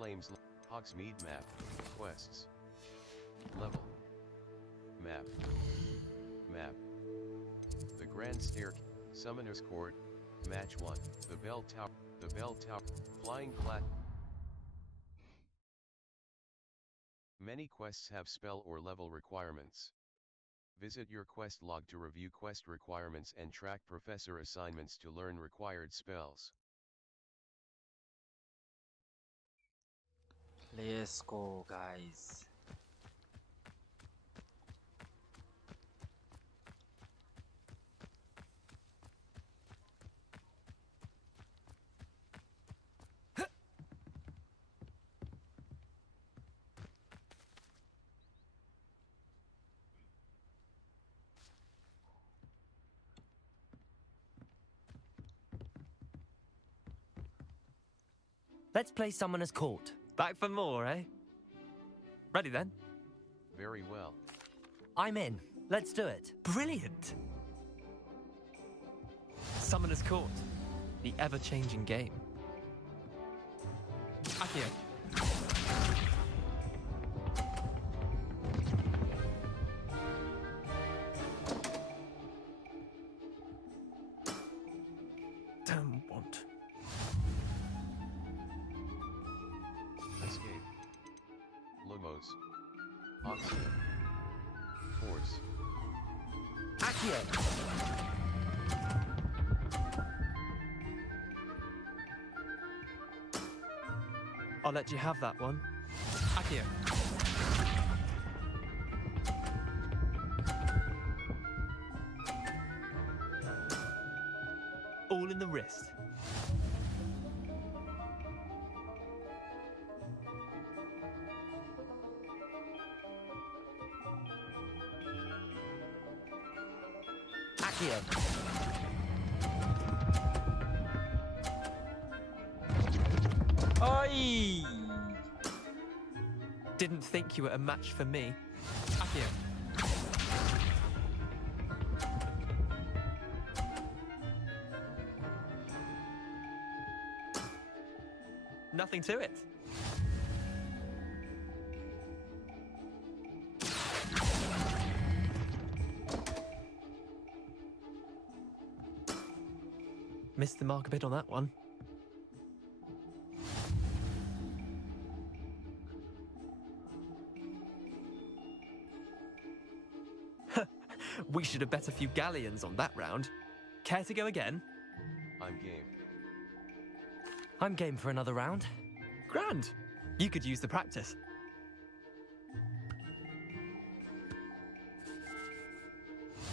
Flames. Hogsmeade map. Quests. Level. Map. Map. The Grand Staircase. Summoner's Court. Match 1. The Bell Tower. The Bell Tower. Flying Plat. Many quests have spell or level requirements. Visit your quest log to review quest requirements and track professor assignments to learn required spells. Let's go, guys. Let's play Summoner's Court. Back for more, eh? Ready then? Very well. I'm in. Let's do it. Brilliant! Summoner's Court, the ever-changing game. Accio. Don't want. Escape. Lumos. Oxy. Force. Accio! I'll let you have that one. Accio. All in the wrist. Accio! Oi! Didn't think you were a match for me. Accio. Nothing to it. Missed the mark a bit on that one. We should have bet a few galleons on that round. Care to go again? I'm game. I'm game for another round. Grand. You could use the practice.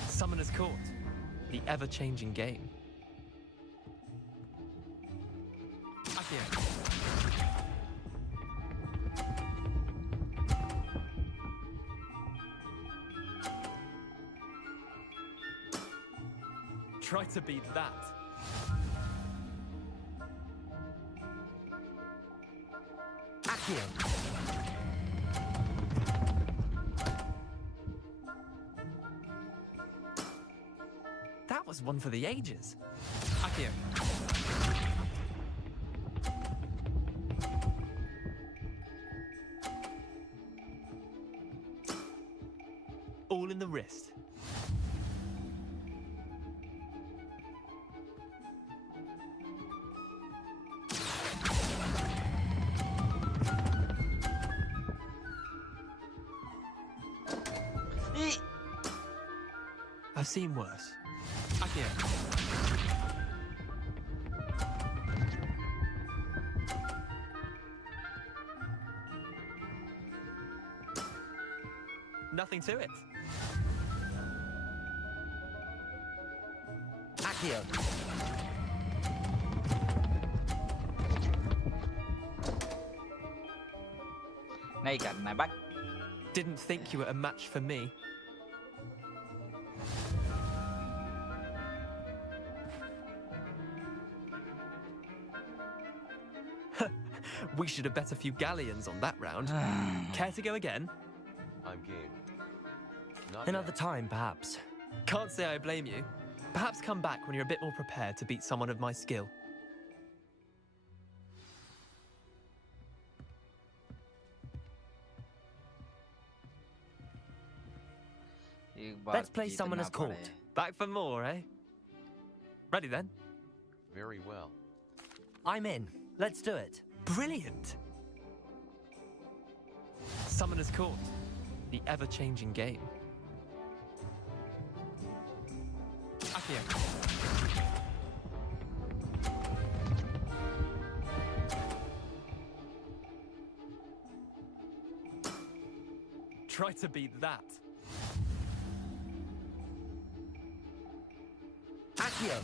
Summoner's Court, the ever-changing game. Accio. Try to beat that. Accio! That was one for the ages. Accio. All in the wrist. I've seen worse. Accio. Nothing to it. Accio! Này cảnh này bắt. Didn't think you were a match for me. We should have bet a few galleons on that round. Care to go again? I'm game. Not Another now. time, perhaps. Can't say I blame you. Perhaps come back when you're a bit more prepared to beat someone of my skill. एक बार Let's play someone जीतना as caught. पड़े। Back for more, eh? Ready then? Very well. I'm in. Let's do it. Brilliant! Summoner's Court, the ever-changing game. Akio. Try to beat that. Accio.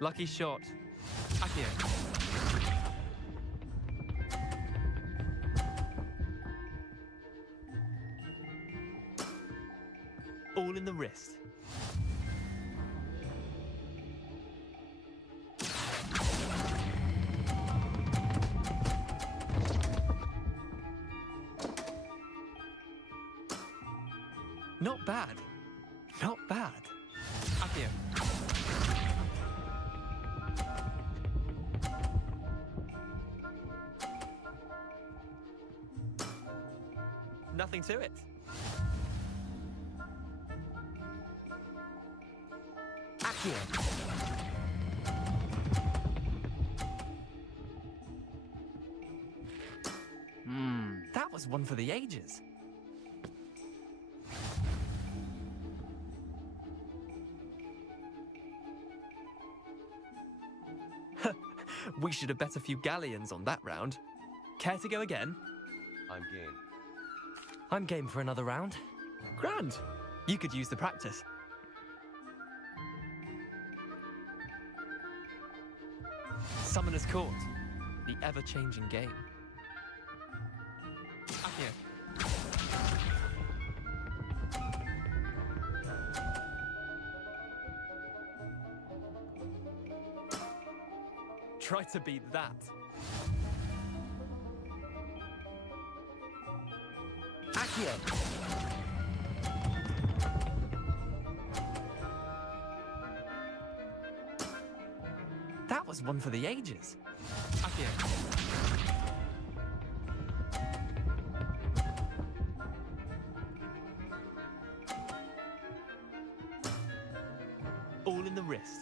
Lucky shot. Akio. All in the wrist. Not bad. Not bad. Akio. Nothing to it. Accio. That was one for the ages. We should have bet a few galleons on that round. Care to go again? I'm game. I'm game for another round. Grand. You could use the practice. Summoner's Court, the ever-changing game. Akio. Try to beat that. Accio. That was one for the ages. Akio. All in the wrist.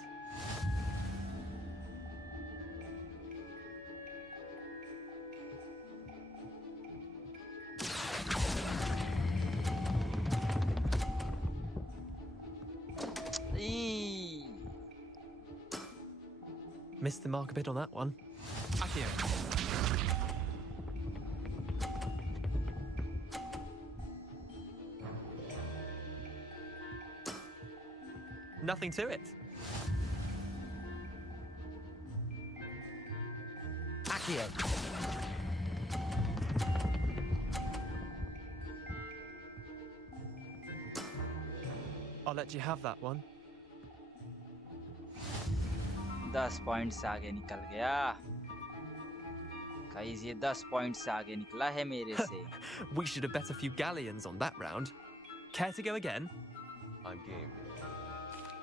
E, Missed the mark a bit on that one. Akio. Nothing to it. Accio. I'll let you have that one. 10 point से आगे निकल गया। Guys ये 10 point से आगे निकला है मेरे से। We should have bet a few galleons on that round. Care to go again? I'm game.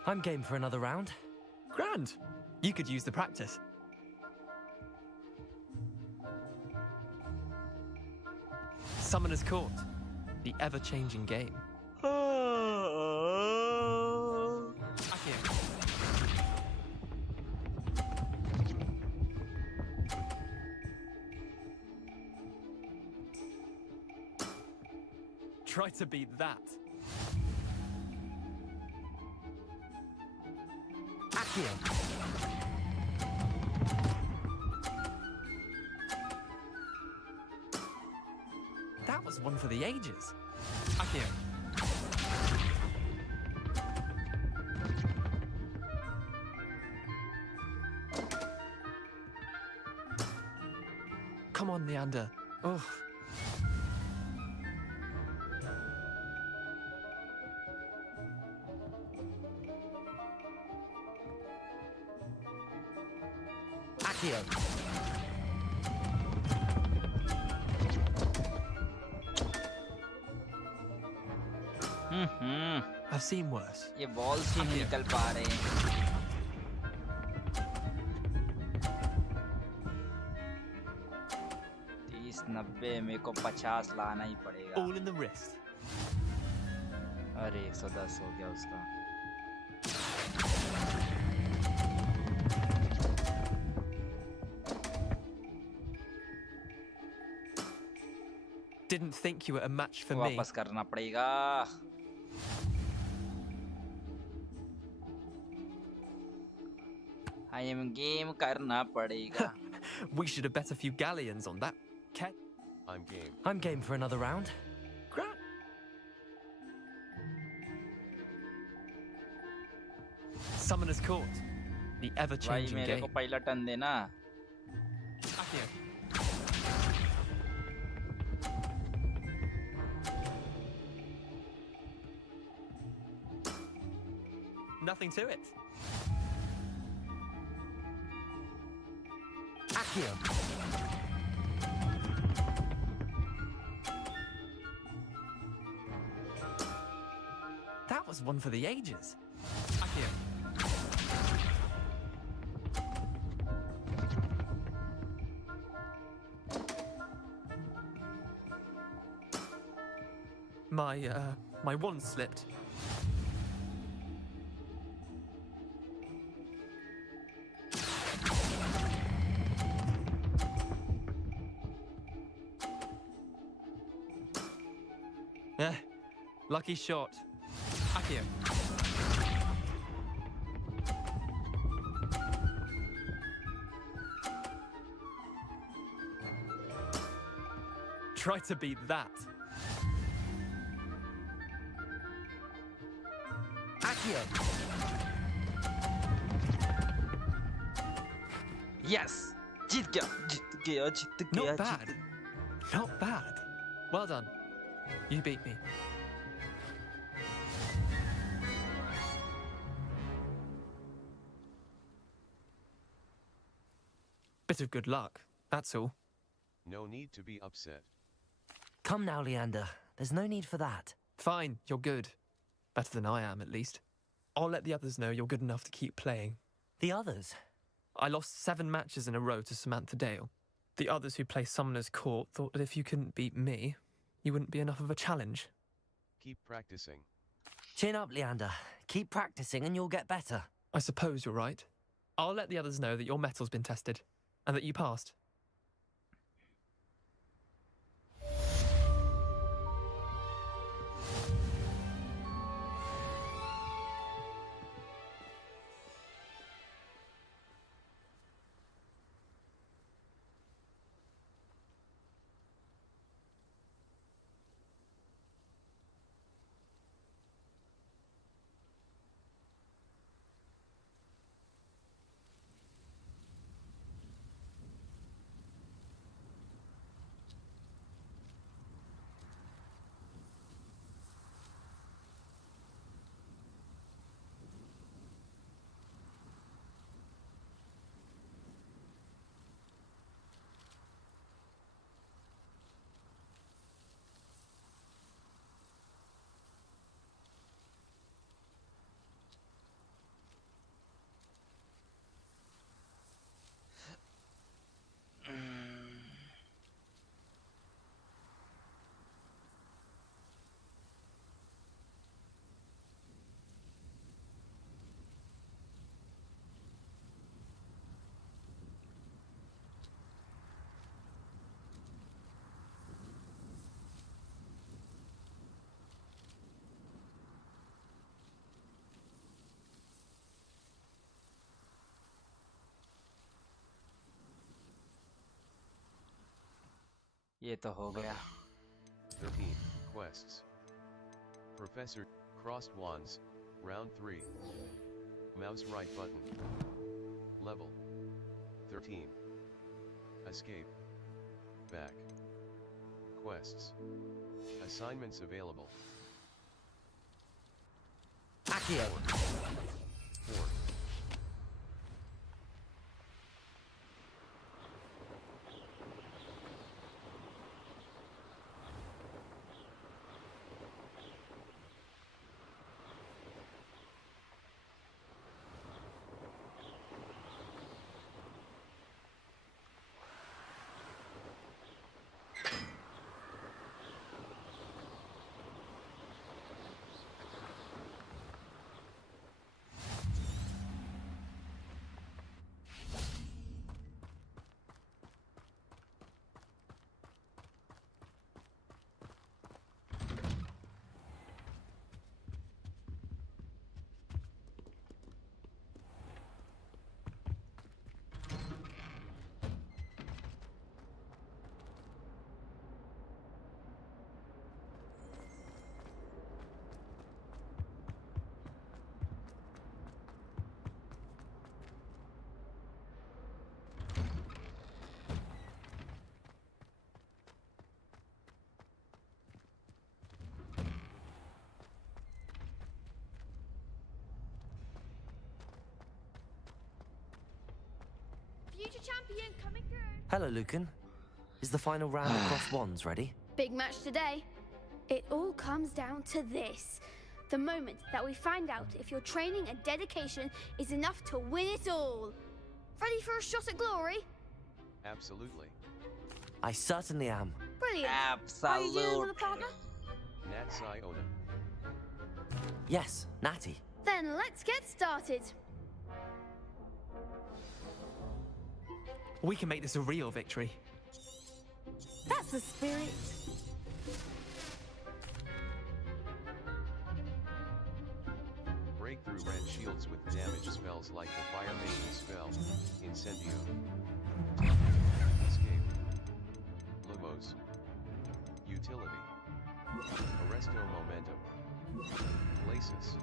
I'm game for another round. Grand. You could use the practice. Summoner's Court, the ever-changing game. Akio. Try to beat that. Accio. That was one for the ages. Akio. Come on, Leander. Oh. Accio. I've seen worse. ये ball से नहीं निकल पा रहे हैं। 90 मेरे को 50 लाना ही पड़ेगा। All in the wrist. अरे 110 हो गया उसका। Didn't think you were a match for me. वापस करना पड़ेगा। I am game करना पड़ेगा। We should have bet a few galleons on that. I'm game. I'm game for another round. Summoner's Court. The भाई ever-changing मेरे को game. पहला turn देना। Accio. Nothing to it. Accio. That was one for the ages. Accio. My wand slipped. Lucky shot. Accio. Try to beat that. Accio. Yes, जीत गया। Not bad. Not bad. Well done. You beat me. Bit of good luck, that's all. No need to be upset. Come now, Leander. There's no need for that. Fine, you're good. Better than I am, at least. I'll let the others know you're good enough to keep playing. The others? I lost 7 matches in a row to Samantha Dale. The others who play Summoner's Court thought that if you couldn't beat me, you wouldn't be enough of a challenge. Keep practicing. Chin up, Leander. Keep practicing and you'll get better. I suppose you're right. I'll let the others know that your metal's been tested, and that you passed. ये तो हो गया। 13. Quests. Professor, crossed wands, round 3. Mouse right button. Level 13. Escape. Back. Quests. Assignments available. Accio. 4. champion coming through. Hello, Lucan. Is the final round across wands ready? Big match today. It all comes down to this. The moment that we find out if your training and dedication is enough to win it all. Ready for a shot at glory? Absolutely. I certainly am. Brilliant. Are you dealing with a partner? Nat Siona. Yes, Natty. Then let's get started. We can make this a real victory. That's the spirit. Break through red shields with damage spells like the Fire Making spell, Incendio. Escape. Lumos. Utility. Arresto Momentum. Places.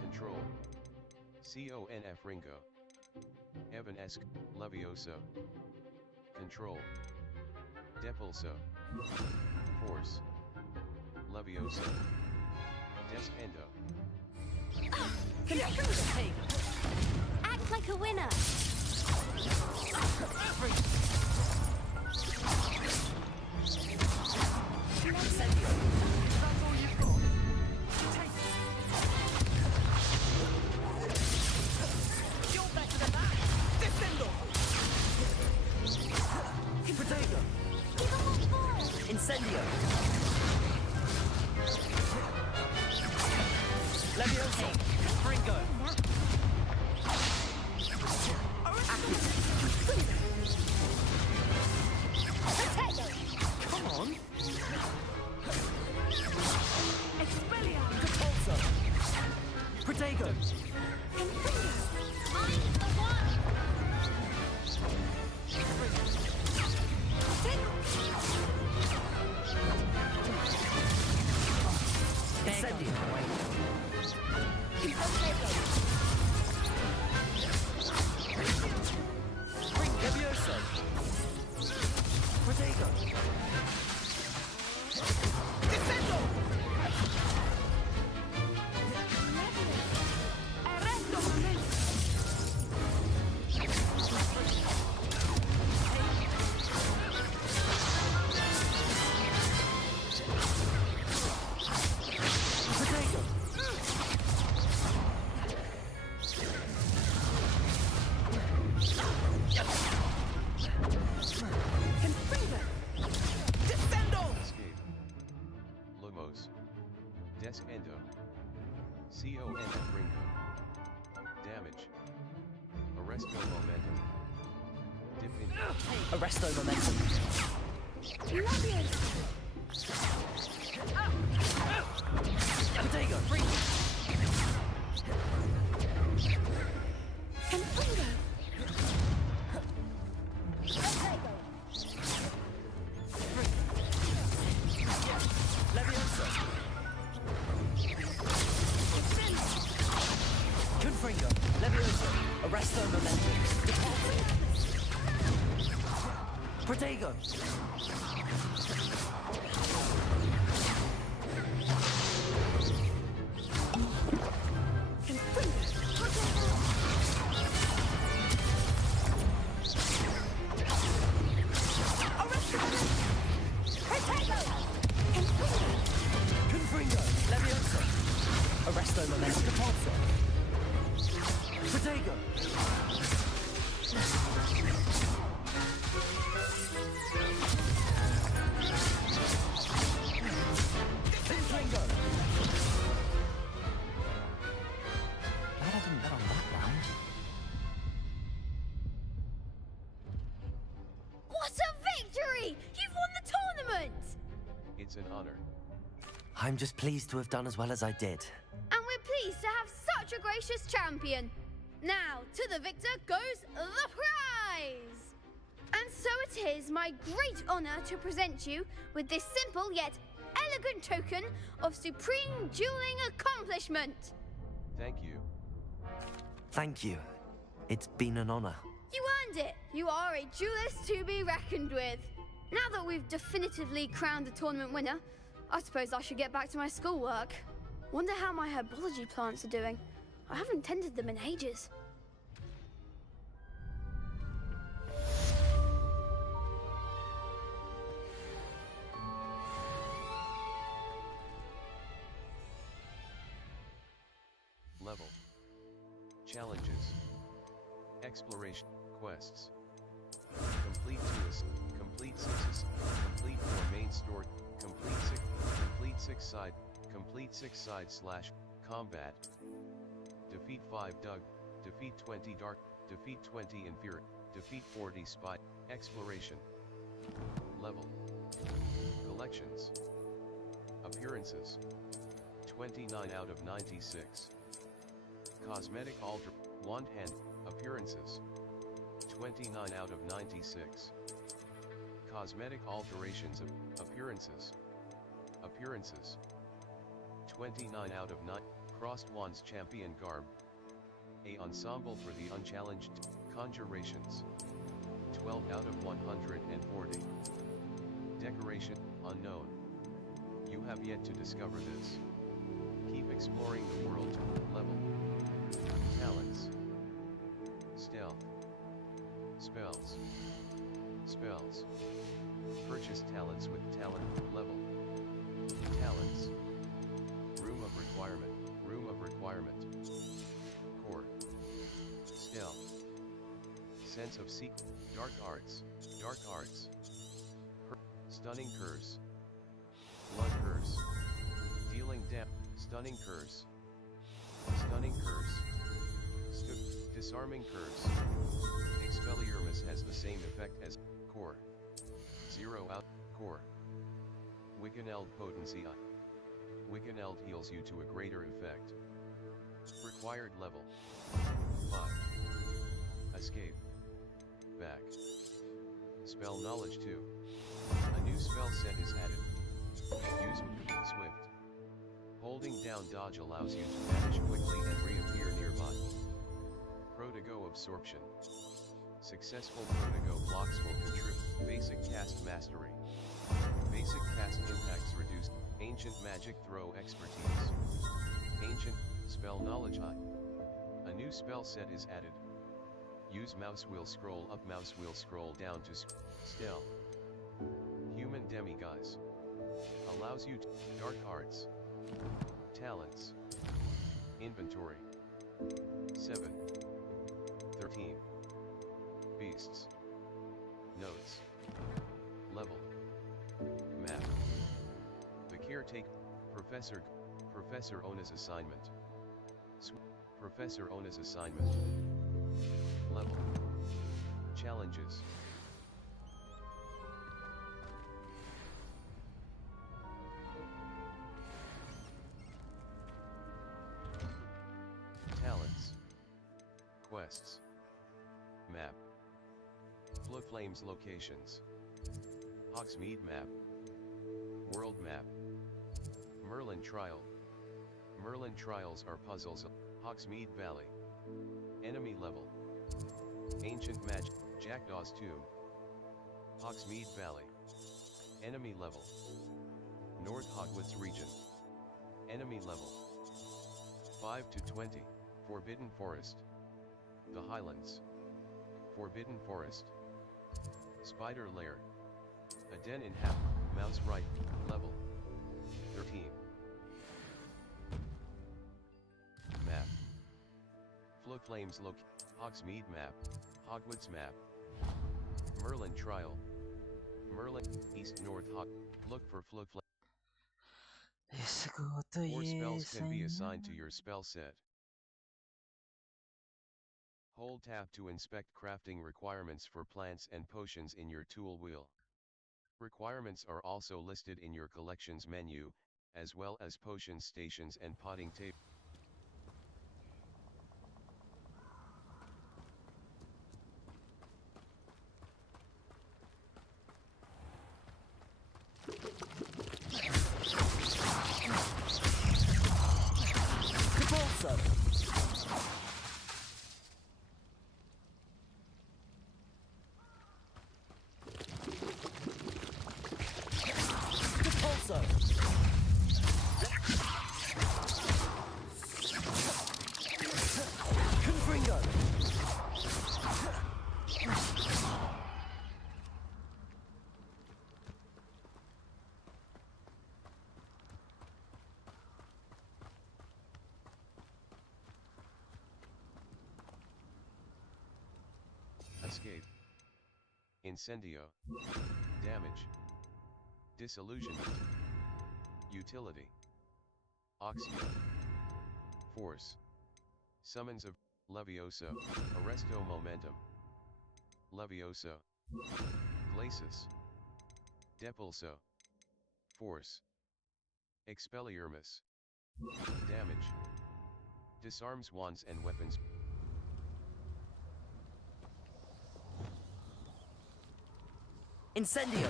Control. Conf Ringo. Evanesque, Levioso. Control. Depulso. Force. Levioso. Descendo. Act like a winner. Incendio. Levioso. Fringo. Come on. Depulso. Protego. Incendio. Levioso. Protego. Defendo. Escape. Lumos. Descendo. Conf Ringo. Damage. Arresto Momentum. Dip in. Arresto Momentum. Protego. Levioso. Confringo. Levioso. Arresto Momentum. Protego. Confringo. Levioso. Arresto Momentum. Depulso. Protego. Confringo. Glad I didn't bet on that round. What a victory! You've won the tournament! It's an honor. I'm just pleased to have done as well as I did. And we're pleased to have such a gracious champion. Now, to the victor goes the prize! And so it is my great honor to present you with this simple yet elegant token of supreme dueling accomplishment. Thank you. Thank you. It's been an honor. You earned it. You are a duelist to be reckoned with. Now that we've definitively crowned the tournament winner, I suppose I should get back to my schoolwork. Wonder how my herbology plants are doing. I haven't tended them in ages. Exploration quests. Complete 2 complete 6 complete 4 main story, complete 6 side slash combat. Defeat 5 Doug, defeat 20 Dark, defeat 20 Inferior, defeat 40 Spy. Exploration. Level. Collections. Appearances. 29 out of 96. Cosmetic alter, wand hand, appearances. 29 out of 96. Cosmetic alterations of, appearances. Appearances. 29 out of 9, crossed wands champion garb. A ensemble for the unchallenged, conjurations. 12 out of 140. Decoration, unknown. You have yet to discover this. Keep exploring the world. Level. Talents. Stealth. Spells. Spells. Purchase talents with talent level. Talents. Room of requirement. Room of requirement. Core. Stealth. Sense of seek. Dark arts. Dark arts. Stunning curse. Blood curse. Dealing damage. Stunning curse. Stunning curse. Disarming curse. Expelliarmus has the same effect as core. 0 out. Core. Wiccaneld potency. Wiccaneld heals you to a greater effect. Required level. 5. Escape. Back. Spell knowledge 2. A new spell set is added. Use Swift. Holding down dodge allows you to vanish quickly and reappear nearby. Protogo absorption. Successful Protogo blocks will contribute. Basic cast mastery. Basic cast impacts reduced. Ancient magic throw expertise. Ancient spell knowledge high. A new spell set is added. Use mouse wheel scroll up, mouse wheel scroll down to stealth. Human demiguise. Allows you to dark arts. Talents. Inventory. 7. 13. Beasts. Notes. Level. Map. The caretaker. Professor Ona's assignment. Professor Ona's assignment. Level. Challenges. Talents. Quests. Map. Flames locations. Hogsmeade map. World map. Merlin trial. Merlin trials are puzzles. Hogsmeade Valley. Enemy level. Ancient magic. Jackdaw's tomb. Hogsmeade Valley. Enemy level. North Hogwarts region. Enemy level. 5 to 20. Forbidden Forest. The Highlands. Forbidden Forest. Spider Lair. A den in half. Mouse right. Level. 13. Map. Flames look. Hogsmeade map. Hogwarts map. Merlin trial. Merlin. East North Hog. Look for Flame. 4 spells can be assigned to your spell set. Hold tab to inspect crafting requirements for plants and potions in your tool wheel. Requirements are also listed in your collections menu, as well as potion stations and potting tables. Escape. Incendio. Damage. Disillusionment. Utility. Oxio. Force. Summons of Levioso. Arresto Momentum. Levioso. Glacis. Depulso. Force. Expelliarmus. Damage. Disarms wands and weapons. Incendio!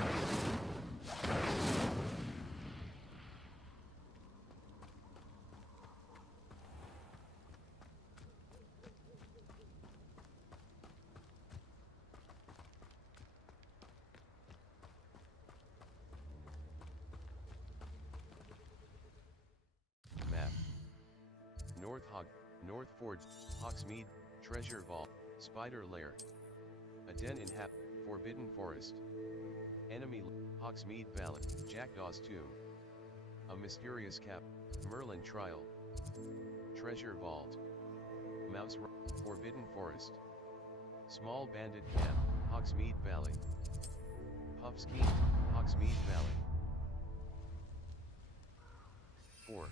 Map. North Ford, Hogsmeade, Treasure Vault, Spider Lair. A den in Forbidden Forest. Enemy, Hogsmeade Valley, Jackdaw's Tomb. A mysterious cap, Merlin Trial. Treasure Vault. Mouse Forbidden Forest. Small Bandit Camp, Hogsmeade Valley. Puff's Key, Hogsmeade Valley. 4.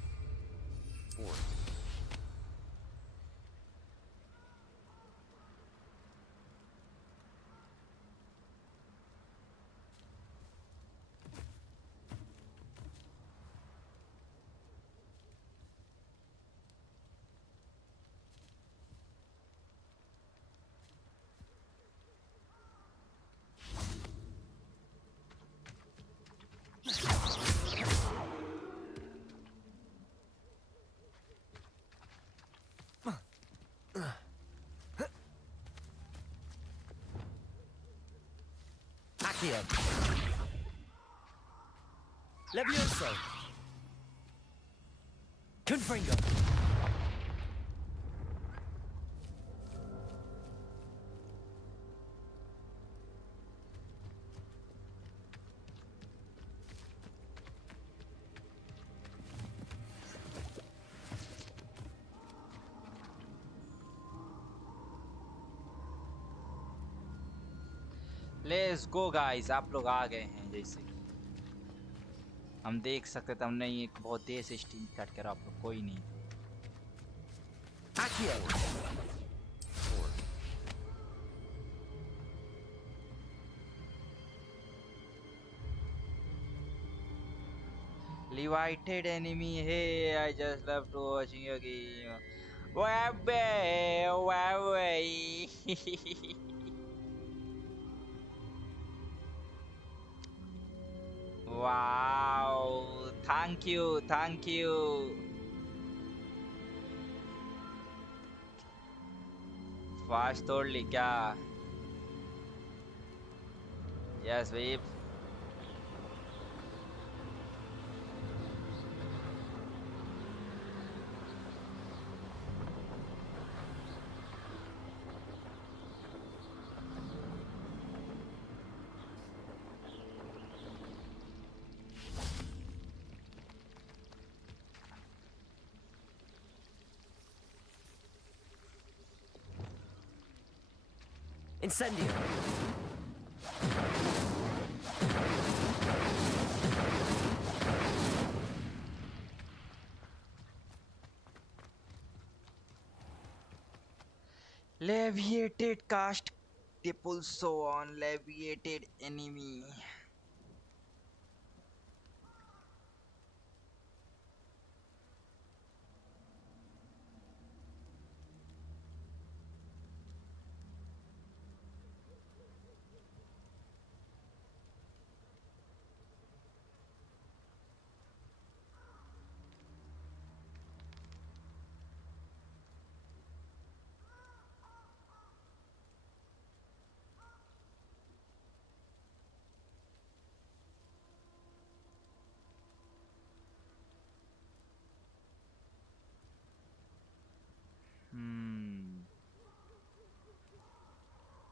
Accio! Levioso! Confringo! Let's go guys, आप लोग आ गए हैं। जैसे कि हम देख सकते थे, हमने एक बहुत देर से स्ट्रीम स्टार्ट करा, आप लोग कोई नहीं थे। Accio! Levited enemy, hey, I just love to watching your game. Wow. Wow, thank you. Fast तोड़ ली क्या? Yes web. Incendio! Leviated cast Depulso on leviated enemy.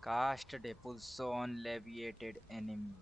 Cast Depulso on leviated enemy.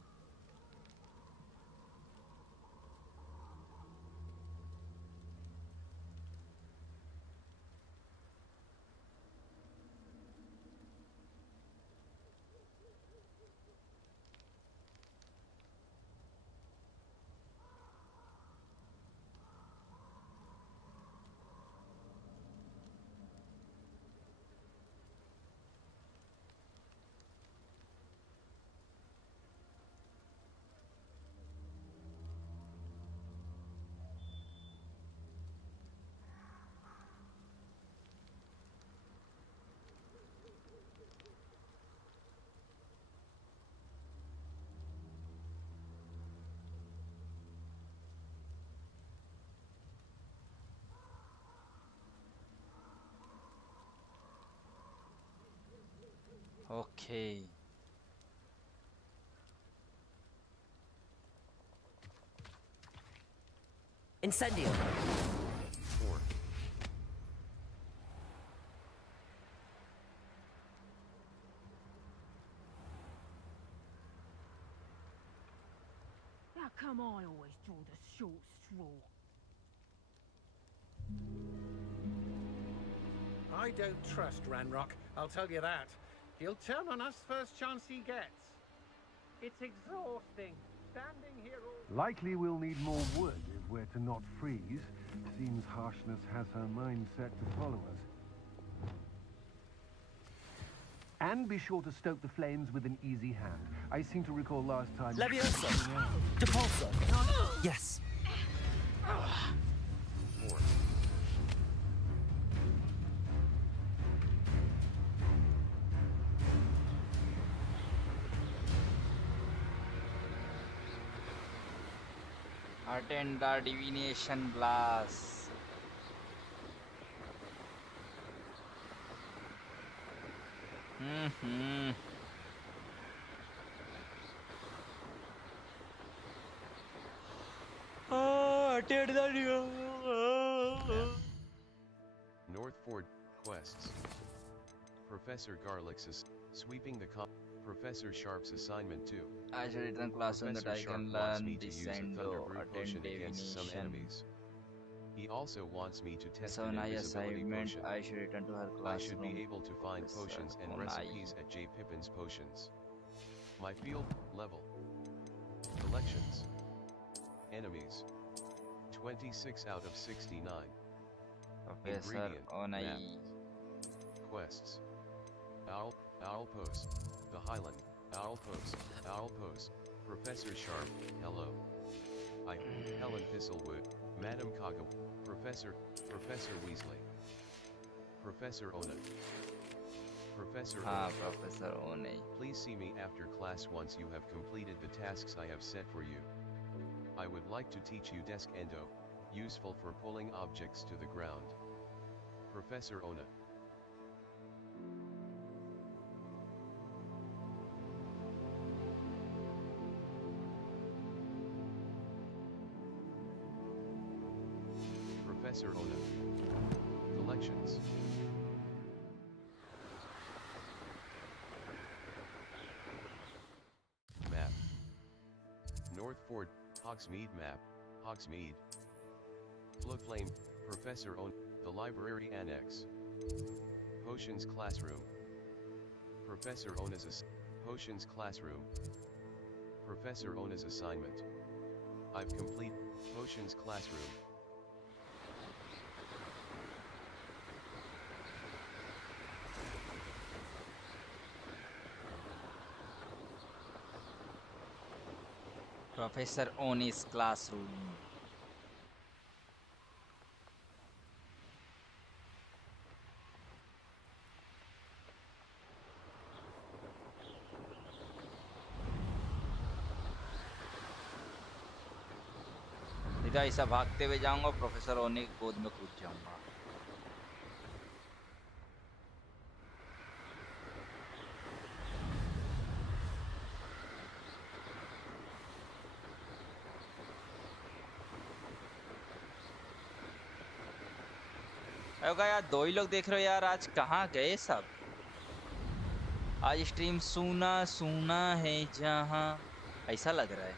Okay. Incendio. 4. How come I always draw the short straw? I don't trust Ranrock, I'll tell you that. He'll turn on us first chance he gets. It's exhausting, standing here all... Likely we'll need more wood if we're to not freeze. Seems harshness has her mind set to follow us. And be sure to stoke the flames with an easy hand. I seem to recall last time... Levioso. Depulso. Yes. 4. Attend the divination blast. Attend the Northford quests. Professor Garlix's sweeping the Professor Sharp's assignment 2. I should return class so that Professor I Sharp can wants me learn to use a Descendo, Thunder Brew attend potion against some divination. enemies. He also wants me to test So an now invisibility assignment, potion. I should return to her I classroom. should be able to find Professor potions and Onai. recipes at J. Pippin's Potions. My field level. Collections. Enemies. 26 out of 69. Professor Ingredient, Onai. map. Quests. Owl Post. The Highland. Owl Post. Professor Sharp, hello. I, Helen Thistlewood, Madam Kaga, Professor Weasley. Professor Ona. Professor Ona. Professor Onai. Please see me after class once you have completed the tasks I have set for you. I would like to teach you Desk Endo, useful for pulling objects to the ground. Professor Ona. Professor Ona. Collections. Map. Northford, Hogsmeade map, Hogsmeade. Floodflame, Professor Ona, the library annex. Potions classroom. Professor Ona's Potions classroom. Professor Ona's assignment. I've complete Potions classroom. Professor Onai's classroom. सीधा ऐसा भागते हुए जाऊंगा professor ओने की गोद में कूद जाऊंगा होगा यार दो ही लोग देख रहे हो यार आज कहाँ गए सब आज स्ट्रीम सूना सूना है जहाँ ऐसा लग रहा है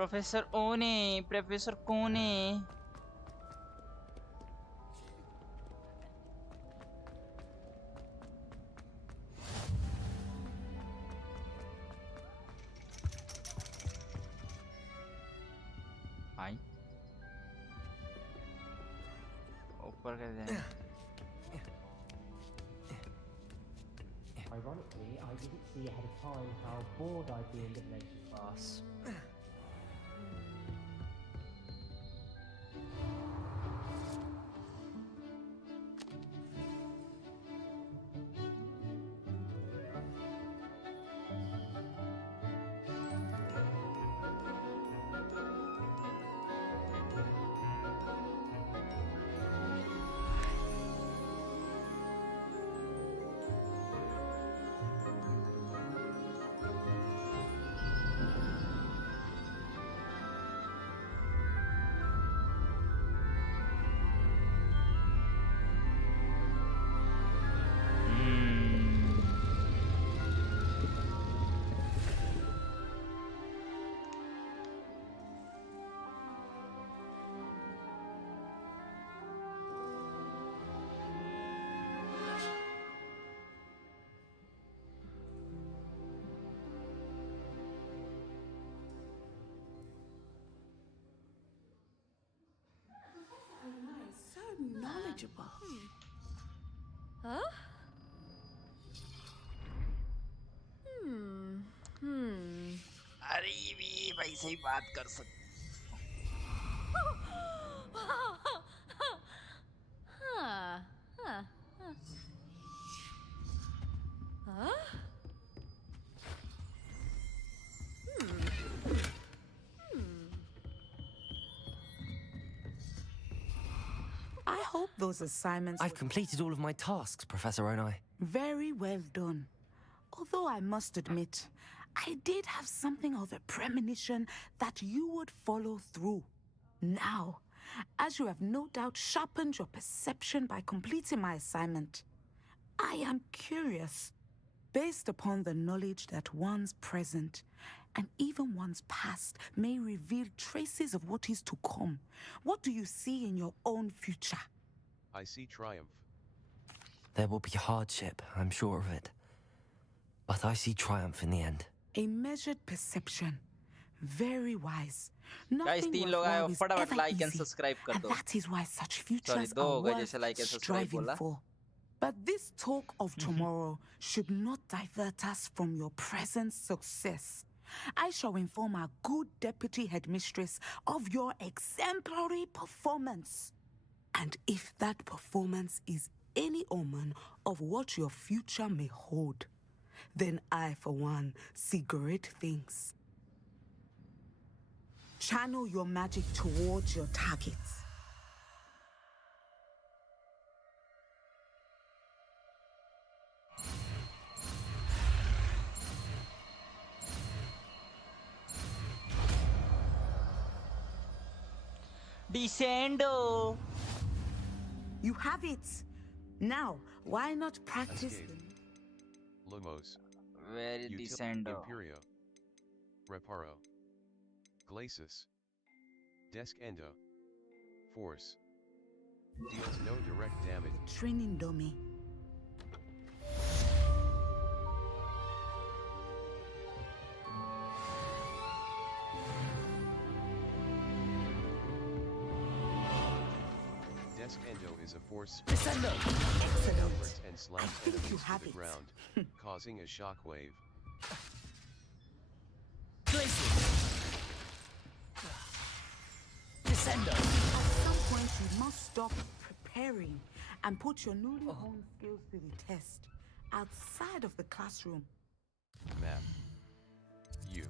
प्रोफेसर ओने, प्रोफेसर कोने। आई ऊपर कर दे। Ironically, I didn't see ahead of time how bored I'd be in divination class. Knowledgeable. Huh? अरे भी वैसे ही बात कर सकते। I hope those assignments I've completed all of my tasks, Professor Onai. very well done. Although I must admit, I did have something of a premonition that you would follow through. Now, as you have no doubt sharpened your perception by completing my assignment, I am curious, based upon the knowledge that one's present and even one's past may reveal traces of what is to come. What do you see in your own future? I see triumph. There will be hardship, I'm sure of it. But I see triumph in the end. A measured perception. Very wise. Guys, Nothing 3 लोग आए हो, worthwhile is फटाफट ever like and easy, subscribe कर and दो। that is why such futures 2 are हो गए worth जैसे like and subscribe striving बोला। for. But this talk of tomorrow should not divert us from your present success. I shall inform our good deputy headmistress of your exemplary performance. And if that performance is any omen of what your future may hold, then I, for one, see great things. Channel your magic towards your targets. Descendo. You have it. Now, why not practice Escape. them? Lumos. Very Util- Descendo. Imperio. Reparo. Glacis. Descendo. Force. Deals no direct damage. Training dummy. Descendo is a force Descendo. spin Excellent. outwards and slams think you enemies to have the it. ground, causing a shockwave. Descendo! At some point, you must stop preparing and put your newly honed skills to the test outside of the classroom. Map. U.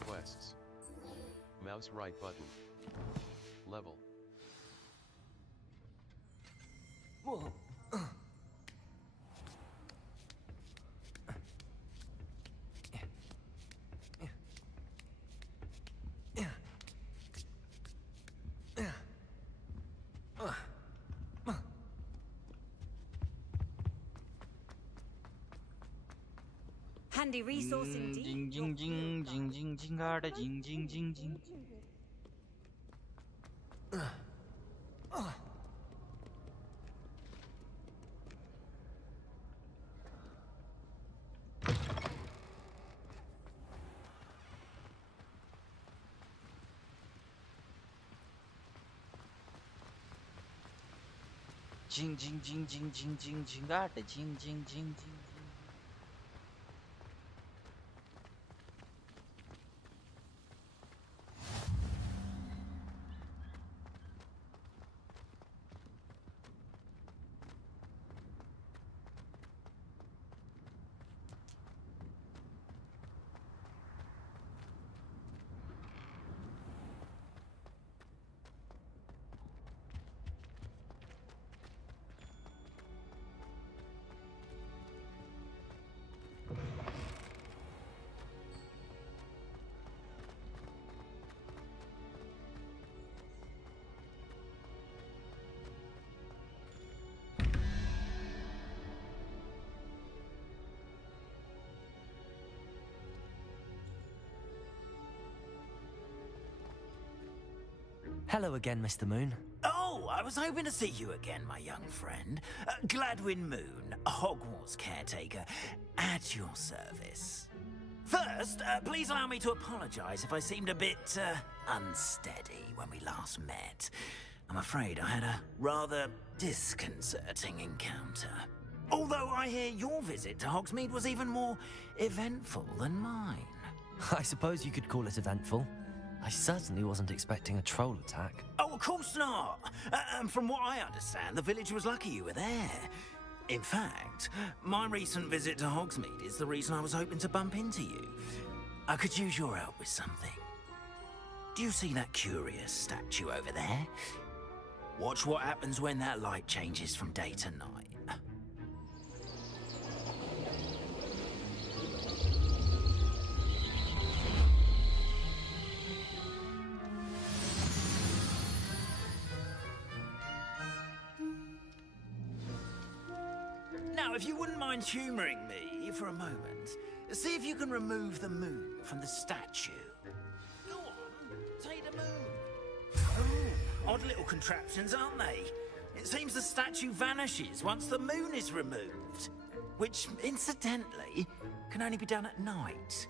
Quests. Mouse right button. Level. Handy resource indeed. Jing jing jing jing jing jing garda jing jing jing jing. Jing jing jing jing jing jing jing garda jing jing jing jing. Hello again, Mr. Moon. Oh, I was hoping to see you again, my young friend. Gladwin Moon, Hogwarts caretaker, at your service. First, please allow me to apologize if I seemed a bit unsteady when we last met. I'm afraid I had a rather disconcerting encounter. Although I hear your visit to Hogsmeade was even more eventful than mine. I suppose you could call it eventful. I certainly wasn't expecting a troll attack. Oh, of course not. And from what I understand, the village was lucky you were there. In fact, my recent visit to Hogsmeade is the reason I was hoping to bump into you. I could use your help with something. Do you see that curious statue over there? Watch what happens when that light changes from day to night. Now, if you wouldn't mind humouring me for a moment, see if you can remove the moon from the statue. Go on, take the moon. Oh, odd little contraptions, aren't they? It seems the statue vanishes once the moon is removed, which, incidentally, can only be done at night.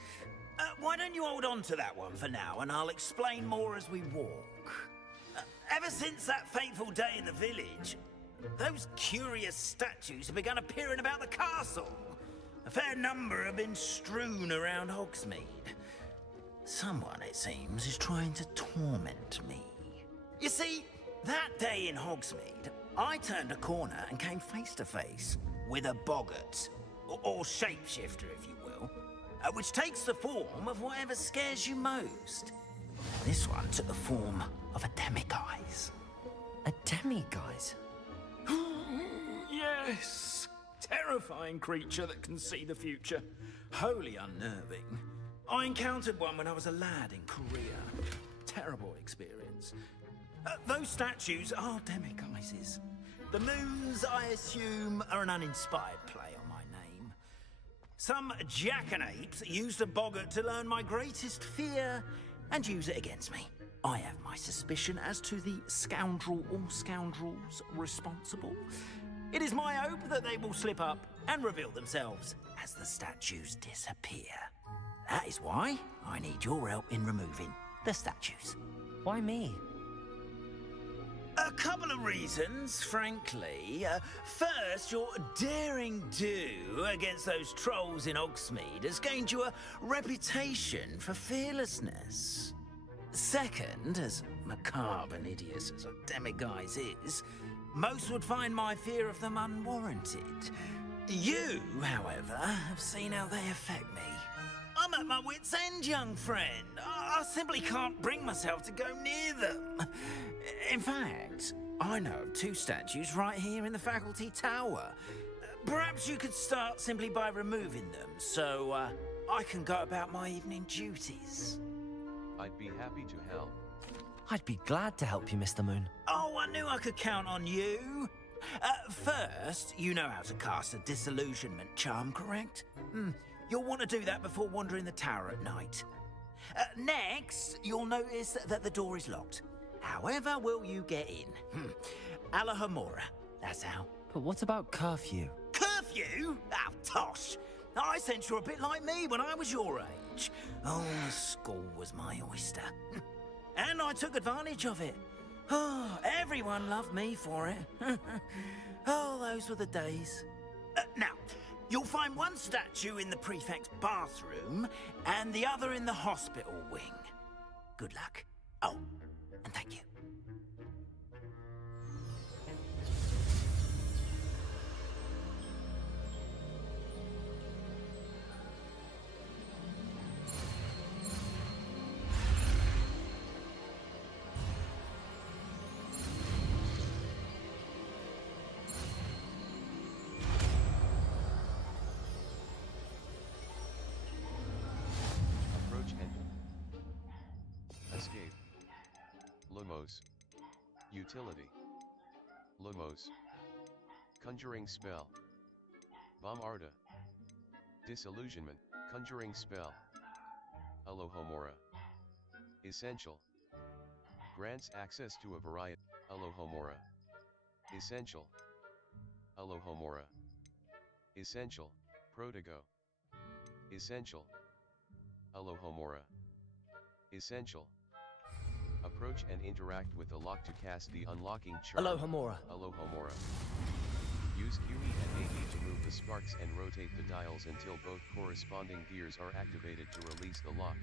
Why don't you hold on to that one for now, and I'll explain more as we walk. Ever since that fateful day in the village, those curious statues have begun appearing about the castle. A fair number have been strewn around Hogsmeade. Someone, it seems, is trying to torment me. You see, that day in Hogsmeade, I turned a corner and came face to face with a boggart, or shapeshifter, if you will, which takes the form of whatever scares you most. This one took the form of a demiguise. A demiguise? Yes! Terrifying creature that can see the future. Wholly unnerving. I encountered one when I was a lad in Korea. Terrible experience. Those statues are demiguises. The moons, I assume, are an uninspired play on my name. Some jackanapes used a boggart to learn my greatest fear and use it against me. I have my suspicion as to the scoundrel or scoundrels responsible. It is my hope that they will slip up and reveal themselves as the statues disappear. That is why I need your help in removing the statues. Why me? A couple of reasons, frankly. First, your daring do against those trolls in Hogsmeade has gained you a reputation for fearlessness. Second, as macabre and hideous as a demiguise is, most would find my fear of them unwarranted. You, however, have seen how they affect me. I'm at my wit's end, young friend. I simply can't bring myself to go near them. In fact, I know of two statues right here in the faculty tower. Perhaps you could start simply by removing them, so I can go about my evening duties. I'd be happy to help. I'd be glad to help you, Mr. Moon. Oh, I knew I could count on you. First, you know how to cast a disillusionment charm, correct? You'll want to do that before wandering the tower at night. Next, you'll notice that the door is locked. However will you get in? Alahomora, that's how. But what about curfew? Curfew? Oh, tosh! I sense you're a bit like me when I was your age. Oh, school was my oyster. And I took advantage of it. Oh, everyone loved me for it. Oh, those were the days. Now, you'll find one statue in the prefect's bathroom and the other in the hospital wing. Good luck. Oh, and thank you. Approach and escape. Lumos. Utility. Lumos. Conjuring spell. Bombarda. Disillusionment. Conjuring spell. Alohomora. Essential. Grants access to a variety. Alohomora. Essential. Alohomora. Essential. Protogo. Essential. Alohomora. Essential. Approach and interact with the lock to cast the unlocking charm. Alohomora. Alohomora. Use QE and AE to move the sparks and rotate the dials until both corresponding gears are activated to release the lock.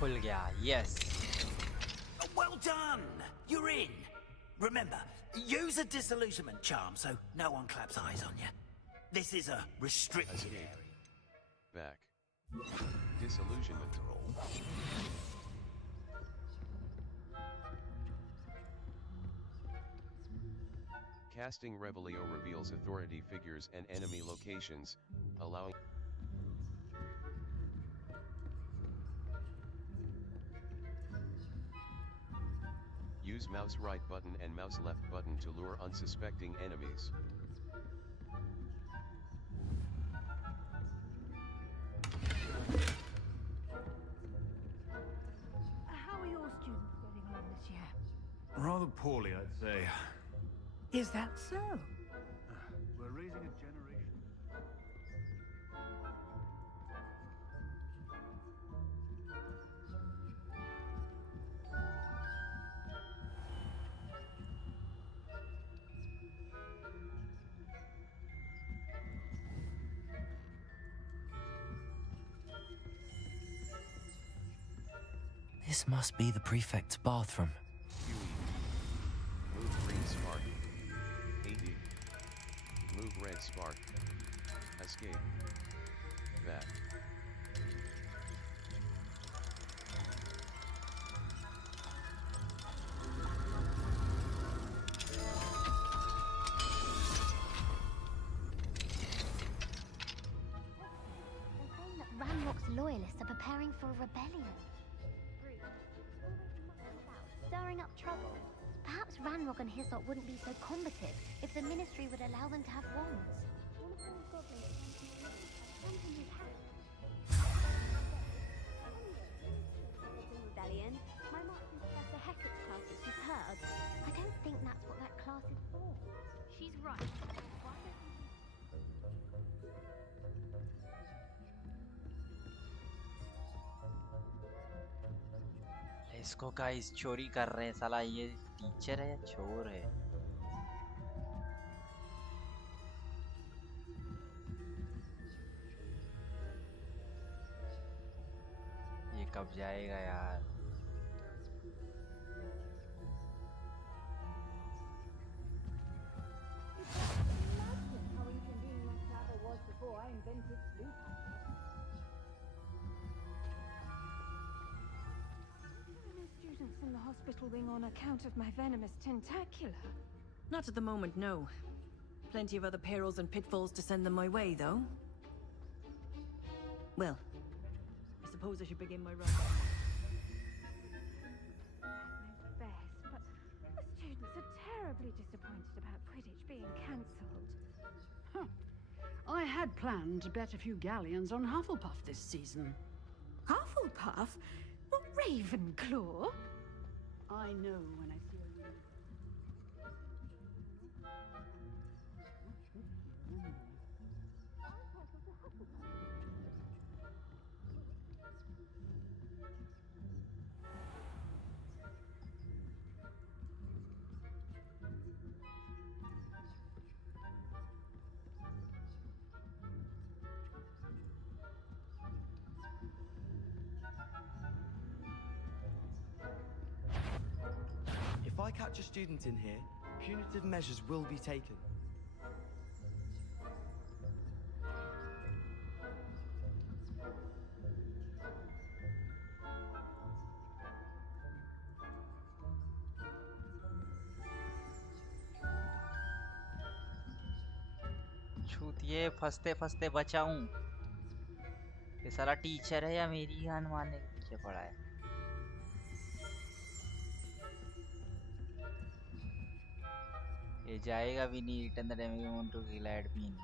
खुल गया. Yes. Well done! You're in. Remember, use a disillusionment charm so no one claps eyes on you. This is a restricted Escape. area. Back. Disillusionment. Casting Revelio reveals authority figures and enemy locations, allowing use mouse right button and mouse left button to lure unsuspecting enemies. poorly, I'd say. Is that so? We're raising a generation. This must be the prefect's bathroom. QE. Move green spark. AD. Move red spark. Escape. Back. They're saying that Ranrock's loyalists are preparing for a rebellion. Stirring up trouble. Perhaps Ranrock and Hyssop wouldn't be so combative if the Ministry would allow them to have wands. One of those goblins something his hat. Rebellion. My marching Professor Hecat's class is superb. I don't think that's what that class is for. She's right. इसको guys चोरी कर रहे हैं साला ये teacher है या चोर है ये कब जाएगा यार Students in the hospital wing on account of my venomous tentacula. Not at the moment, no. Plenty of other perils and pitfalls to send them my way, though. Well, I suppose I should begin my run. Best, but the students are terribly disappointed about Quidditch being cancelled. I had planned to bet a few galleons on Hufflepuff this season. Hufflepuff? Not Ravenclaw? I know when I see a If I catch a student in here, punitive measures will be taken. छूतिए फंसते फंसते बचाऊं ये साला teacher है या मेरी जान मारने के पीछे पड़ा है ये जाएगा भी नहीं return the damage want to kill admin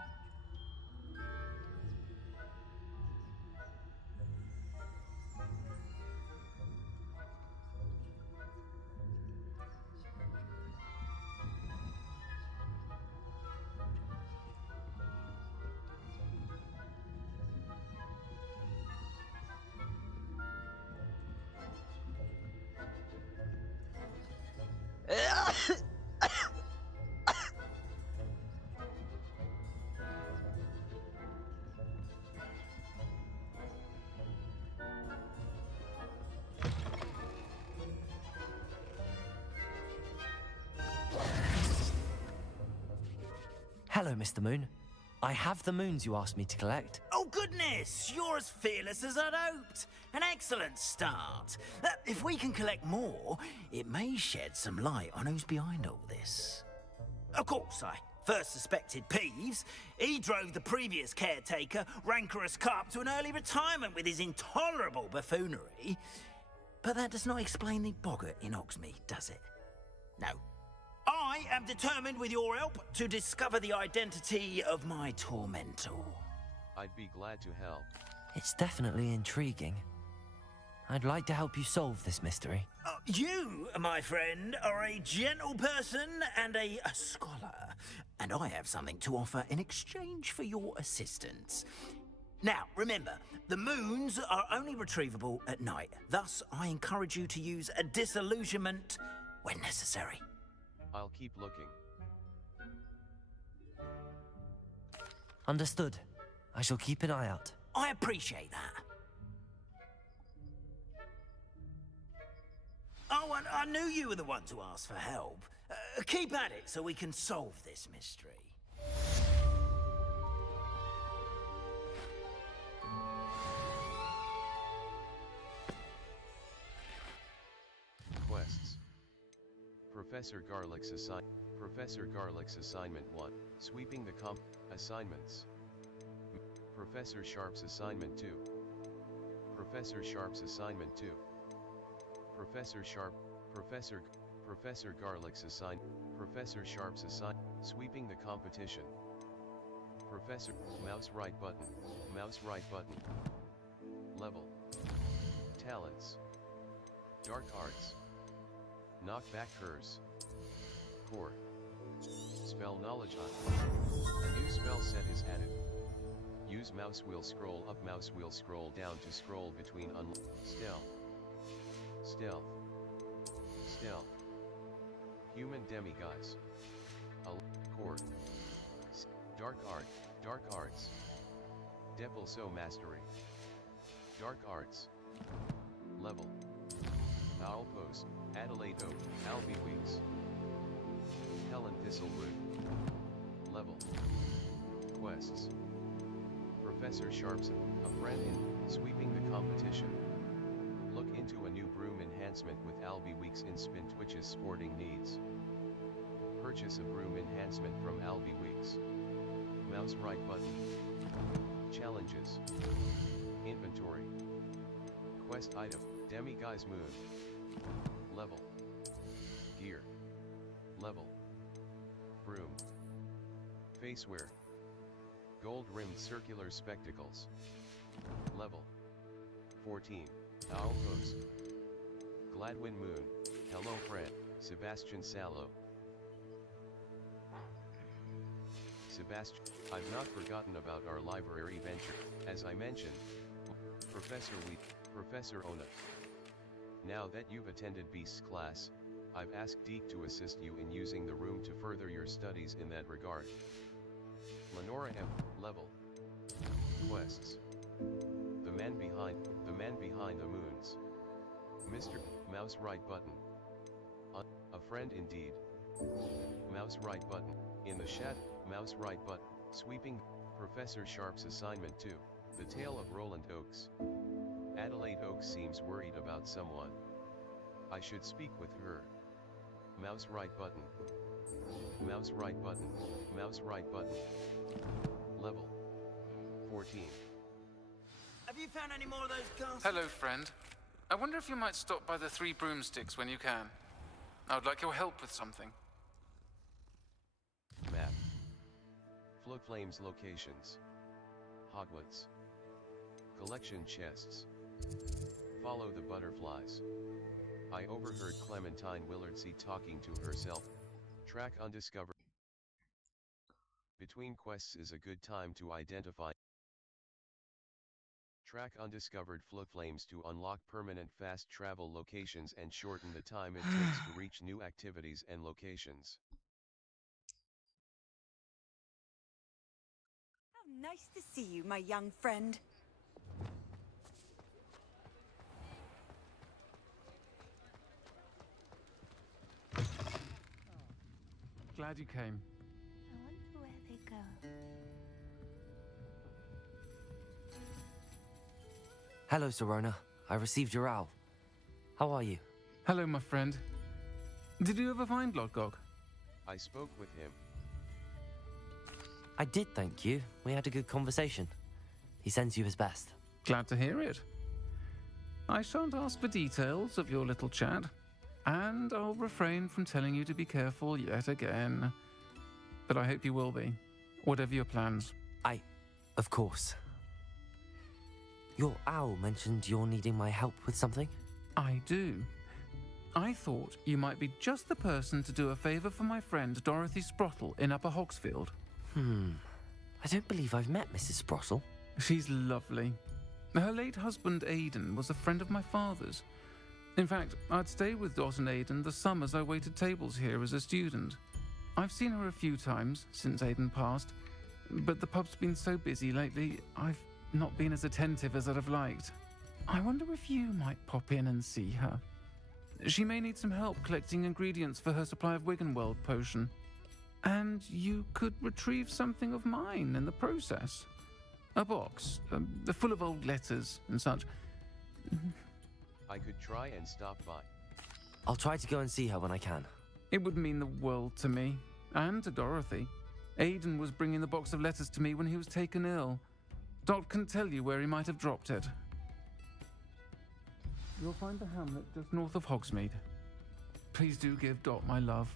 Hello, Mr. Moon. I have the moons you asked me to collect. Oh, goodness! You're as fearless as I'd hoped. An excellent start. If we can collect more, it may shed some light on who's behind all this. Of course, I first suspected Peeves. He drove the previous caretaker, Rancorous Carp, to an early retirement with his intolerable buffoonery. But that does not explain the boggart in Hogsmeade, does it? No. I am determined, with your help, to discover the identity of my tormentor. I'd be glad to help. It's definitely intriguing. I'd like to help you solve this mystery. You, my friend, are a gentle person and a scholar, and I have something to offer in exchange for your assistance. Now, remember, the moons are only retrievable at night. Thus, I encourage you to use a disillusionment when necessary. I'll keep looking. Understood. I shall keep an eye out. I appreciate that. Oh, and I knew you were the one to ask for help. Keep at it so we can solve this mystery. Quests. Professor Garlick's assignment 1. Sweeping the assignments. Professor Sharp's assignment 2. Professor Sharp's assignment 2. Professor Garlick's Professor Sharp's sweeping the competition. Professor mouse right button, level, talents, dark arts, knockback curse, core, spell knowledge on. A new spell set is added. Use mouse wheel scroll up, mouse wheel scroll down to scroll between stealth, human demigods, core, dark arts, devil so mastery, dark arts, level, owl post, Adelaide Oak, Albie Weeks, Helen Thistlewood, level, quests, Professor Sharp's, a friend in sweeping the competition. Look into a new broom enhancement with Albie Weeks in Spin Twitch's sporting needs. Purchase a broom enhancement from Albie Weeks. Mouse right button. Challenges. Inventory. Quest item, Demiguise Moon. Level. Gear. Level. Broom. Facewear. Gold-rimmed circular spectacles. Level. 14. Owl Post. Gladwin Moon. Hello Friend. Sebastian Sallow. Sebastian, I've not forgotten about our library venture. As I mentioned, Professor Ona. Now that you've attended Beast's class, I've asked Deke to assist you in using the room to further your studies in that regard. Lenora M. Level. Quests. The man behind the moons. Mr. Mouse right button. A friend indeed. Mouse right button. In the shadow. Mouse right button. Sweeping. Professor Sharp's assignment 2. The Tale of Roland Oakes. Adelaide Oakes seems worried about someone. I should speak with her. Mouse right button. Mouse right button. Mouse right button. Level 14. Have you found any more of those ghastly... Hello, friend. I wonder if you might stop by the 3 broomsticks when you can. I would like your help with something. Map. Floodflame's locations. Hogwarts. Collection chests. Follow the butterflies. I overheard Clementine Willardsey talking to herself. Track undiscovered. Between quests is a good time to identify. Track undiscovered floodflames to unlock permanent fast travel locations and shorten the time it takes to reach new activities and locations. How nice to see you, my young friend. Glad you came. I wonder where they go. Hello, Serona. I received your owl. How are you? Hello, my friend. Did you ever find Lodgok? I spoke with him. I did, thank you. We had a good conversation. He sends you his best. Glad to hear it. I shan't ask for details of your little chat, and I'll refrain from telling you to be careful yet again. But I hope you will be, whatever your plans. Of course. Your owl mentioned you're needing my help with something? I do. I thought you might be just the person to do a favour for my friend Dorothy Sprottle in Upper Hogsfield. I don't believe I've met Mrs. Sprottle. She's lovely. Her late husband Aidan was a friend of my father's. In fact, I'd stayed with Dot and Aidan the summers I waited tables here as a student. I've seen her a few times since Aidan passed, but the pub's been so busy lately, I've not been as attentive as I'd have liked. I wonder if you might pop in and see her. She may need some help collecting ingredients for her supply of Wiggenweld potion. And you could retrieve something of mine in the process. A box, full of old letters and such. I could try and stop by. I'll try to go and see her when I can. It would mean the world to me, and to Dorothy. Aidan was bringing the box of letters to me when he was taken ill. Dot can tell you where he might have dropped it. You'll find the hamlet just north of Hogsmeade. Please do give Dot my love.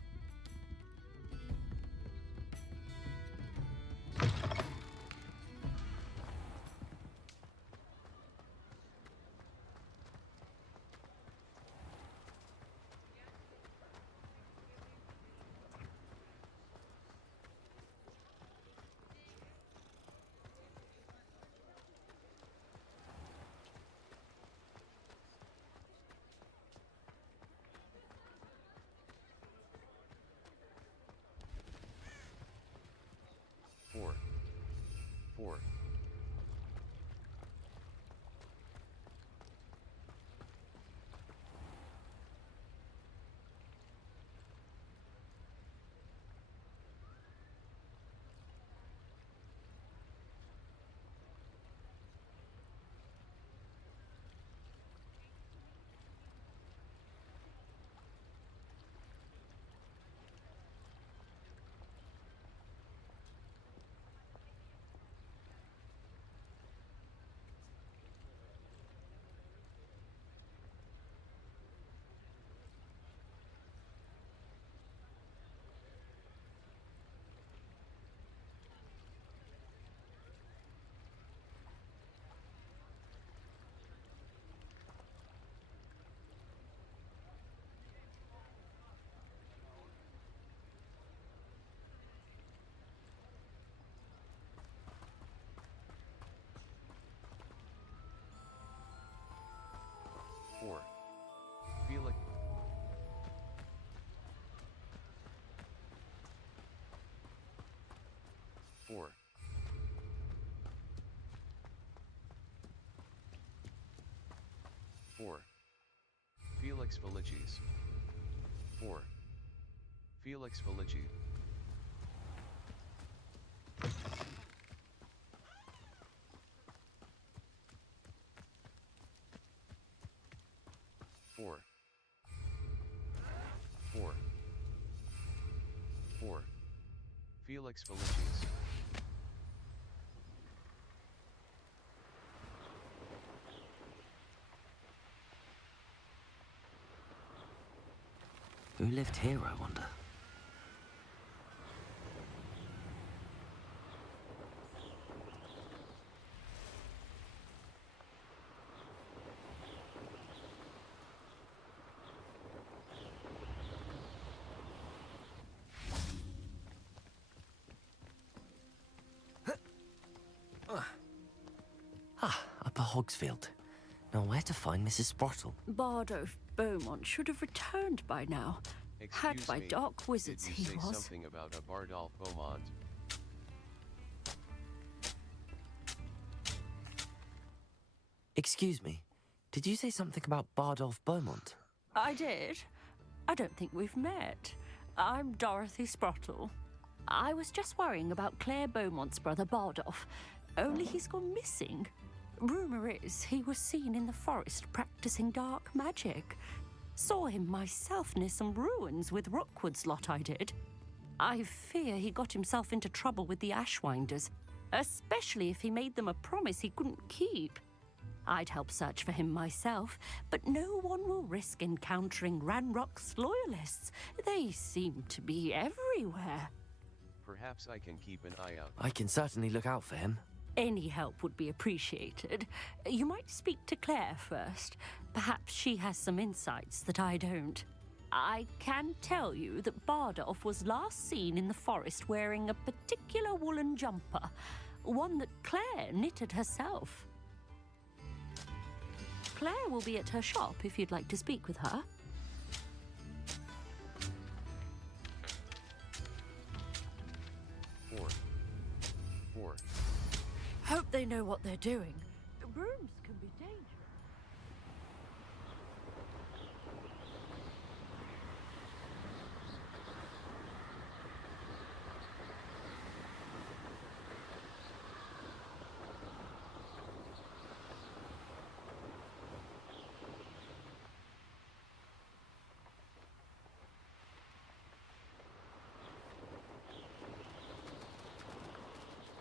Four. Felix. Four. Felix Felicis. 4. Felix Felici. 4. 4. Felix Felicis. Who lived here, I wonder? Upper Hogsfield. Now where to find Mrs. Sprottle? Bardo Beaumont should have returned by now. Had by dark wizards did he you say was. something about a Bardolph Beaumont? Excuse me, did you say something about Bardolph Beaumont? I did. I don't think we've met. I'm Dorothy Sprottle. I was just worrying about Claire Beaumont's brother Bardolph, only he's gone missing. Rumour is he was seen in the forest practicing dark magic. Saw him myself near some ruins with Rookwood's lot I did. I fear he got himself into trouble with the Ashwinders, especially if he made them a promise he couldn't keep. I'd help search for him myself, but no one will risk encountering Ranrock's loyalists. They seem to be everywhere. Perhaps I can keep an eye out. I can certainly look out for him. Any help would be appreciated. You might speak to Claire first. Perhaps she has some insights that I don't. I can tell you that Bardolph was last seen in the forest wearing a particular woolen jumper, one that Claire knitted herself. Claire will be at her shop if you'd like to speak with her. Four. Hope they know what they're doing. Brooms can be dangerous.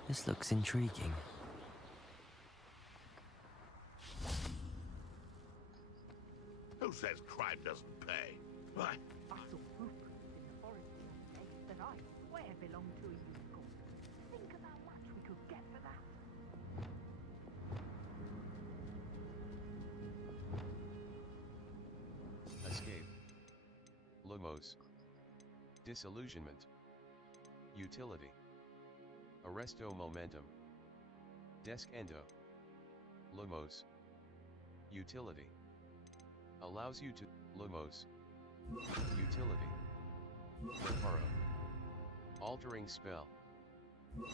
This looks intriguing. Who says crime doesn't pay? Right. I saw footprints in the forest the other day that I swear belong to a unicorn. Think of how much we could get for that. Escape. Lumos. Disillusionment. Utility. Arresto momentum. Descendo. Lumos. Utility. Allows you to. Lumos. Utility. Reparo. Altering spell.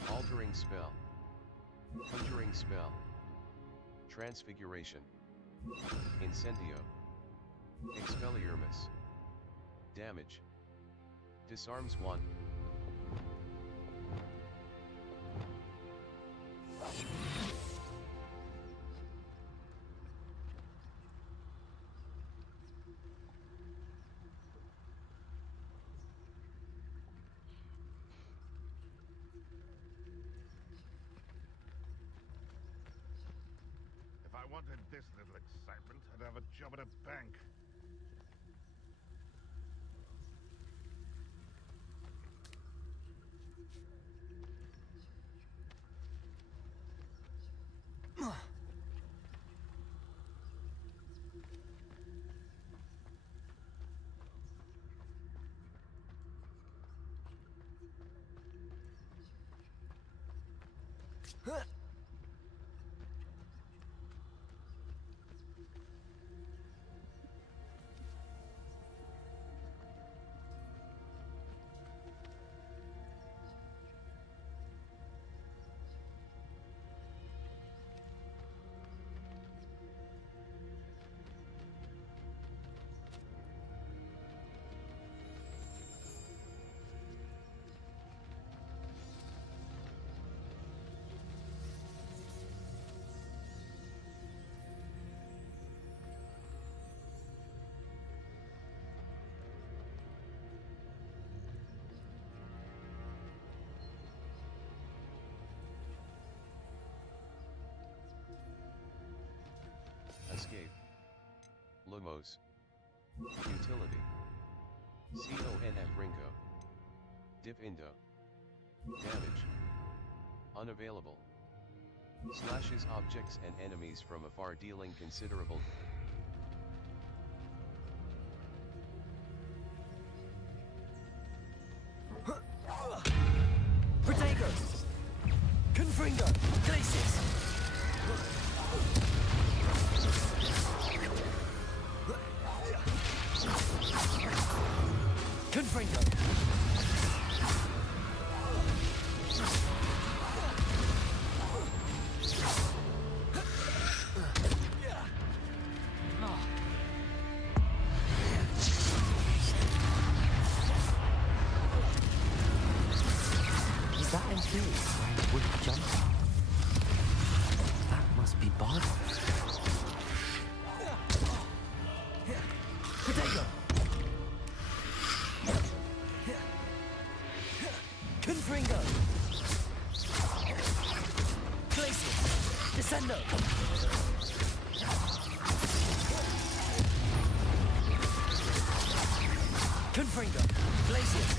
Altering spell. Conjuring spell. Transfiguration. Incendio. Expelliarmus. Damage. Disarms 1. If I wanted this little excitement, I'd have a job at a bank. Escape. Lumos. Utility. CONF Ringo. Dip Indo. Damage. Unavailable. Slashes objects and enemies from afar, dealing considerable. Protego! Confringo! Glacis! Confringo! Is that infused by a wood jumper? That must be Bardo. Protego! Confringo! Glacius! Descendo! Confringo! Glacius!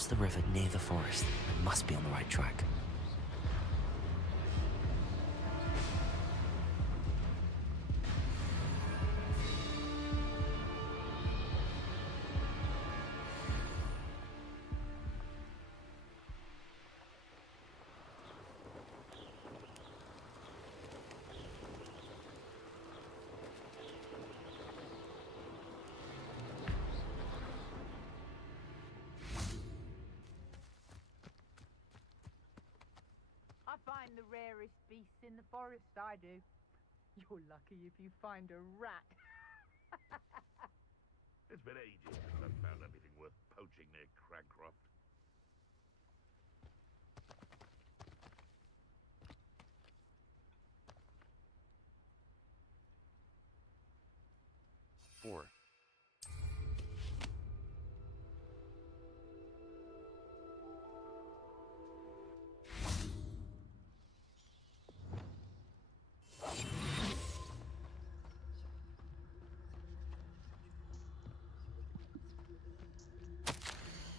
crossed the river near the forest. I must be on the right track. I find the rarest beasts in the forest, I do. You're lucky if you find a rat. It's been ages since I've found anything worth poaching near Cragcroft. Four.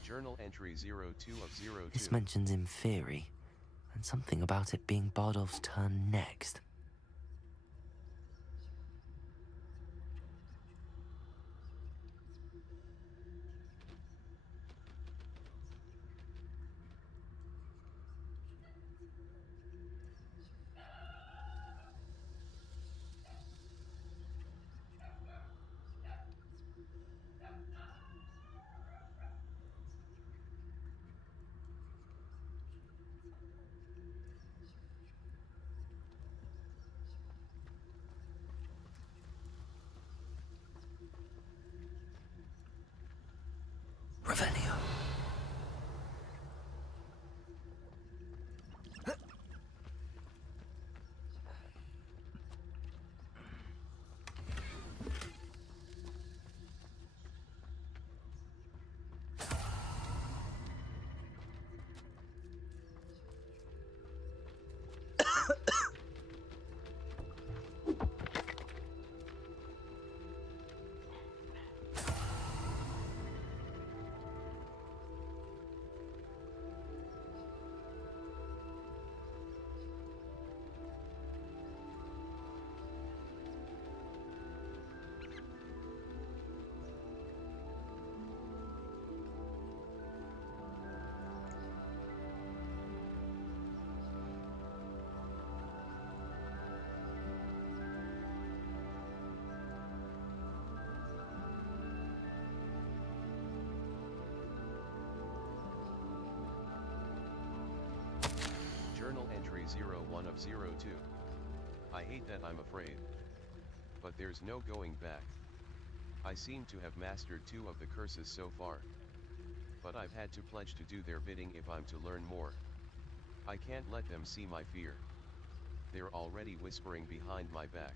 Journal entry 02 of 02. This mentions in theory, and something about it being Bardolph's turn next. Revelio. Journal entry 01 of 02. I hate that I'm afraid. But there's no going back. I seem to have mastered 2 of the curses so far. But I've had to pledge to do their bidding if I'm to learn more. I can't let them see my fear. They're already whispering behind my back.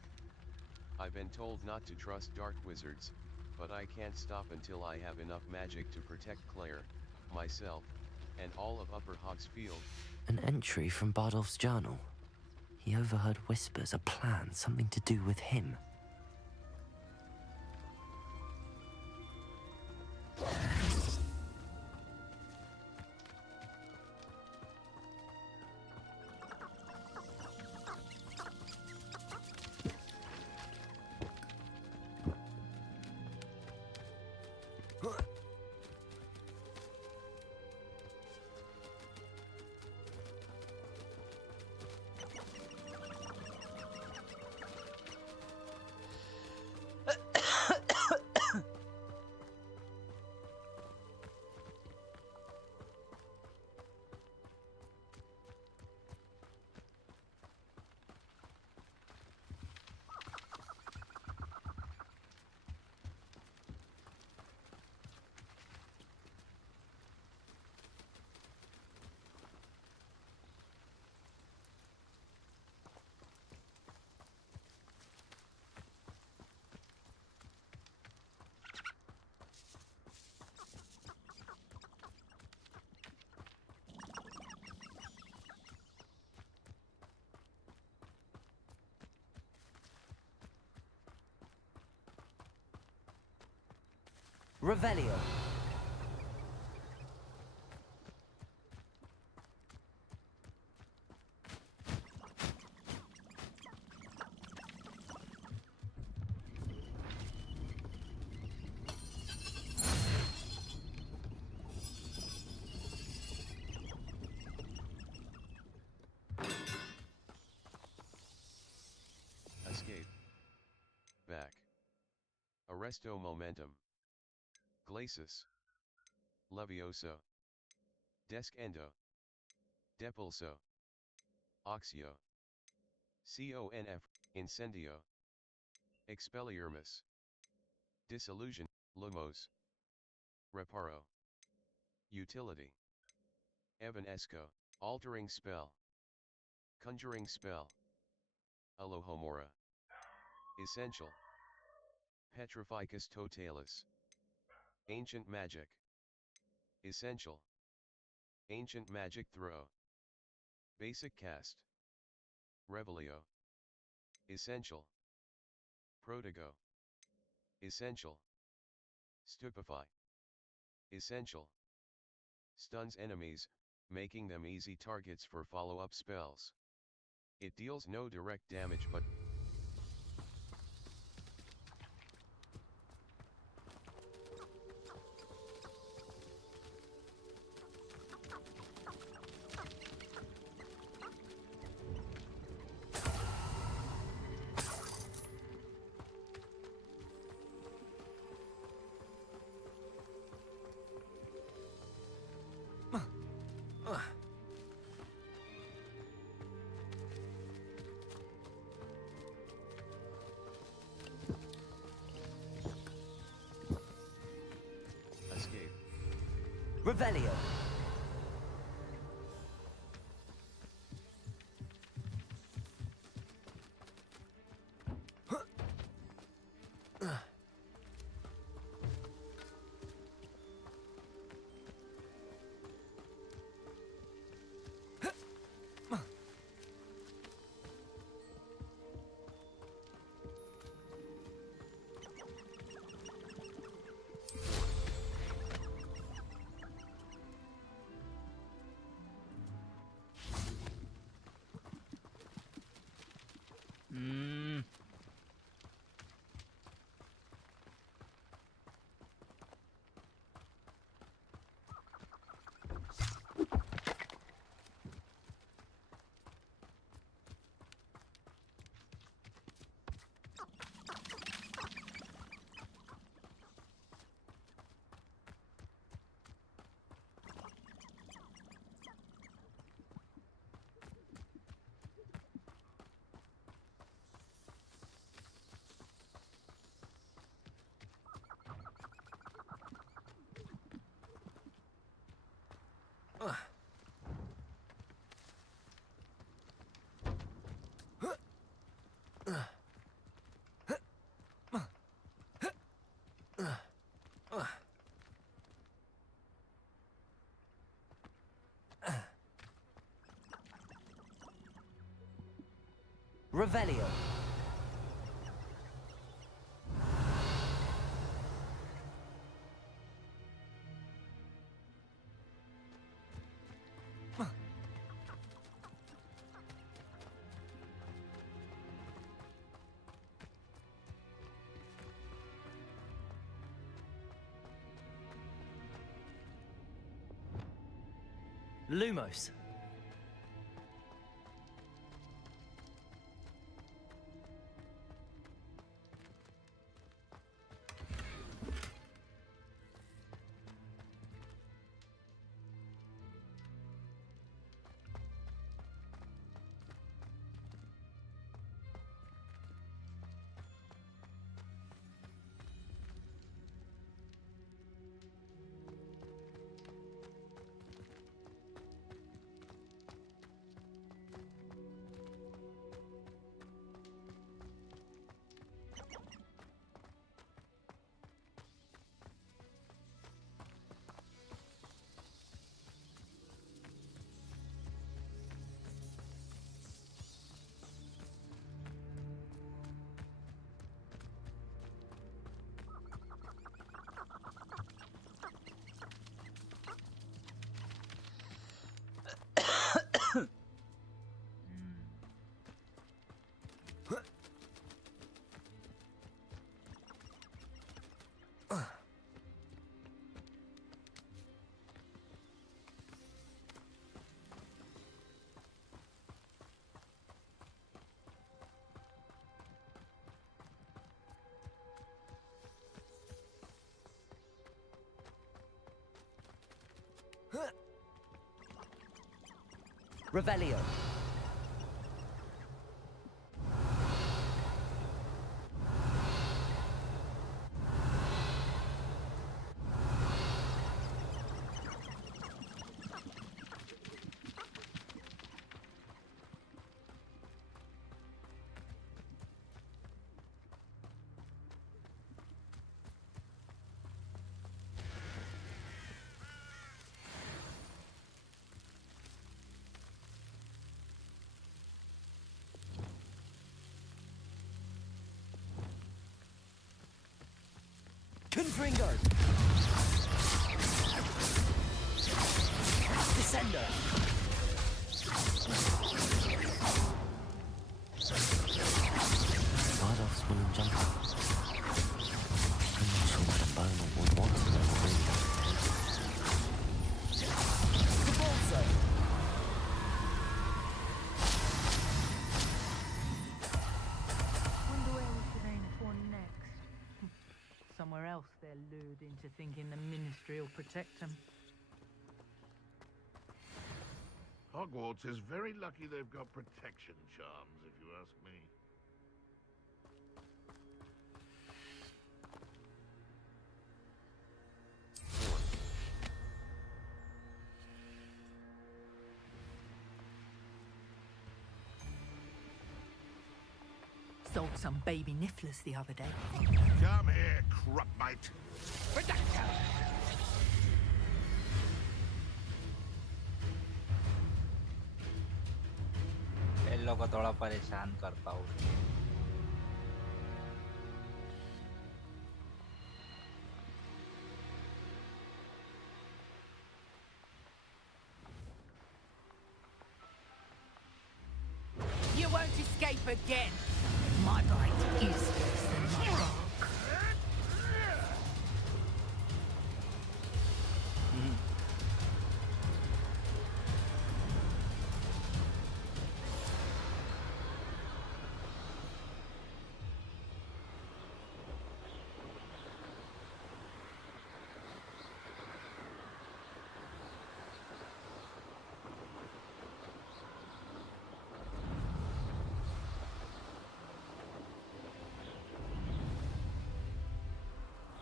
I've been told not to trust dark wizards, but I can't stop until I have enough magic to protect Claire, myself, and all of Upper Hogsfield. An entry from Bardolph's journal. He overheard whispers, a plan, something to do with him. Revelio. Resto momentum. Glacis. Levioso. Descendo. Depulso. Oxio. Conf. Incendio. Expelliarmus. Disillusion. Lumos. Reparo. Utility. Evanesco. Altering spell. Conjuring spell. Alohomora. Essential. Petrificus totalis. Ancient magic. Essential. Ancient magic throw. Basic cast. Revelio. Essential. Protogo. Essential. Stupefy. Essential. Stuns enemies, making them easy targets for follow-up spells. It deals no direct damage but escape. Revelio. Revelio. Lumos. Revelio. Confringo! Descender! Bardolph's wooden jumper. I'm not sure what a boner would want to know really. Cabalzo! Wonder where we should aim for next. Somewhere else they're lured into thinking the Ministry will protect them. Hogwarts is very lucky they've got protection charms, if you ask me. Sold some baby nifflers the other day. Come here, crupmate. इन लोगों को थोड़ा परेशान करता हूँ. You won't escape again. My bite is worse than my bark.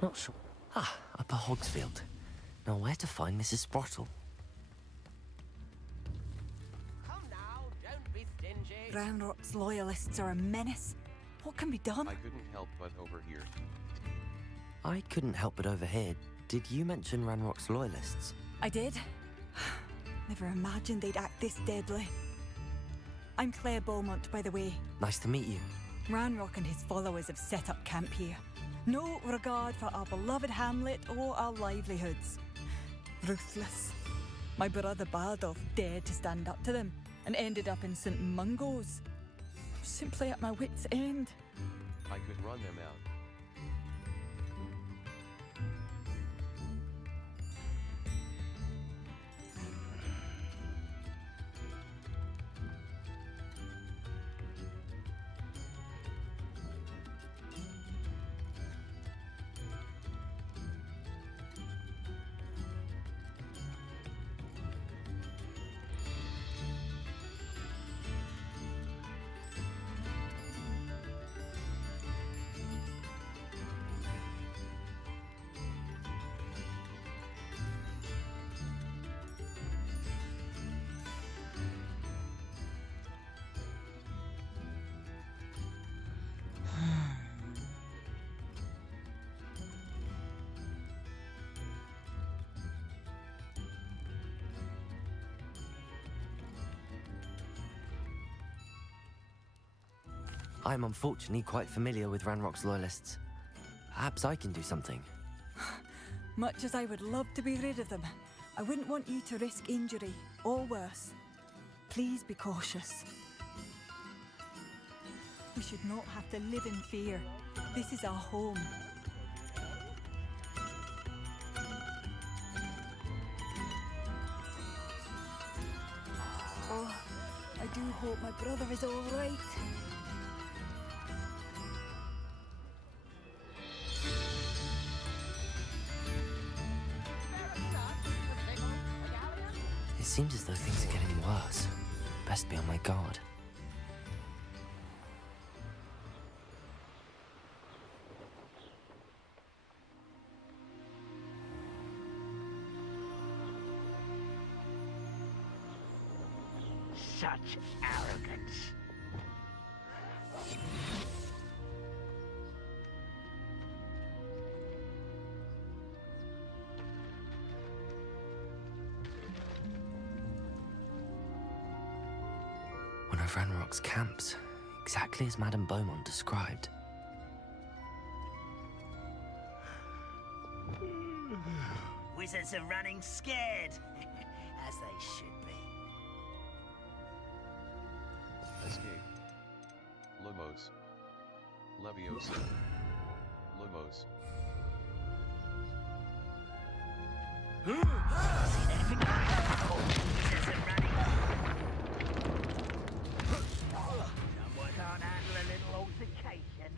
Not sure. Ah, Upper Hogsfield. Now where to find Mrs. Sprottle? Come now, don't be stingy. Ranrock's loyalists are a menace. What can be done? I couldn't help but overhear. I couldn't help but overhear. Did you mention Ranrock's loyalists? I did. Never imagined they'd act this deadly. I'm Claire Beaumont, by the way. Nice to meet you. Ranrock and his followers have set up camp here. No regard for our beloved hamlet or our livelihoods. Ruthless. My brother Bardolph dared to stand up to them and ended up in St. Mungo's. I'm simply at my wit's end. I could run them out. I'm unfortunately quite familiar with Ranrock's loyalists. Perhaps I can do something. Much as I would love to be rid of them, I wouldn't want you to risk injury or worse. Please be cautious. We should not have to live in fear. This is our home. Oh, I do hope my brother is all right. It seems as though things are getting worse. Best be on my guard. Such arrogance. One of Ranrock's camps, exactly as Madame Beaumont described. Wizards are running scared, as they should be. Escape. Lumos. Leviosa. Lumos. Someone can't handle a little altercation.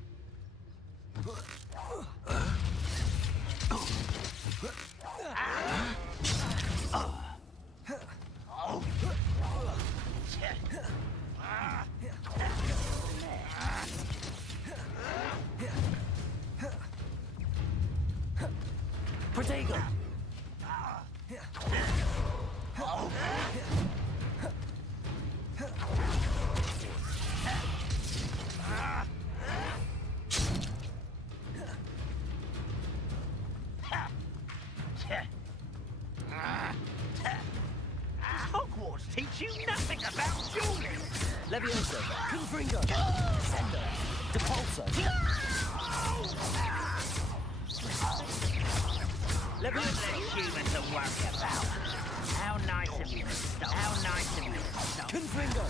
Protego! Hogwarts teach you nothing about dueling. Leviosa, Confringo, Sendo, Depulso. Leviosa, human to worry about. How nice of you to stop. How nice of you to stop. Confringo.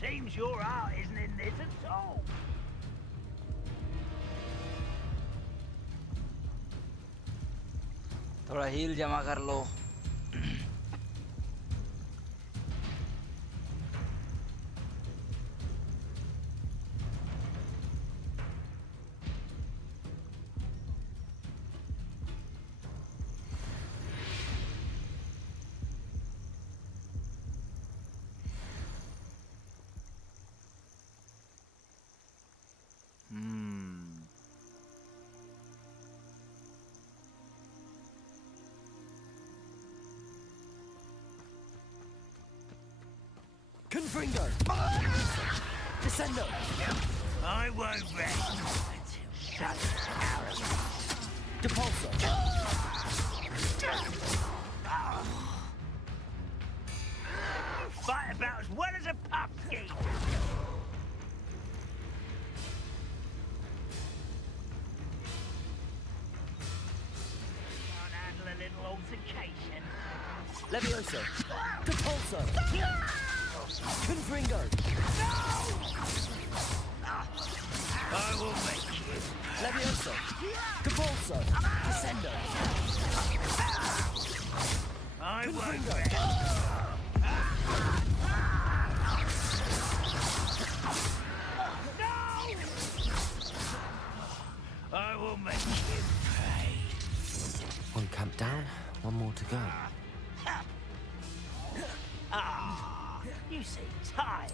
Seems your art isn't in this at all. थोड़ा heal जमा कर लो. Confringo. Descendo. I won't rest until such arrogance. Depulso. Fight about as well as a pumpkin. Can't handle a little altercation. Leviosa. Depulso. Confringo. I will make you. Leviosa. Depulso. Descendo. I won't Confringo. I will make you pay. One camp down, one more to go. Ah, you seem tired.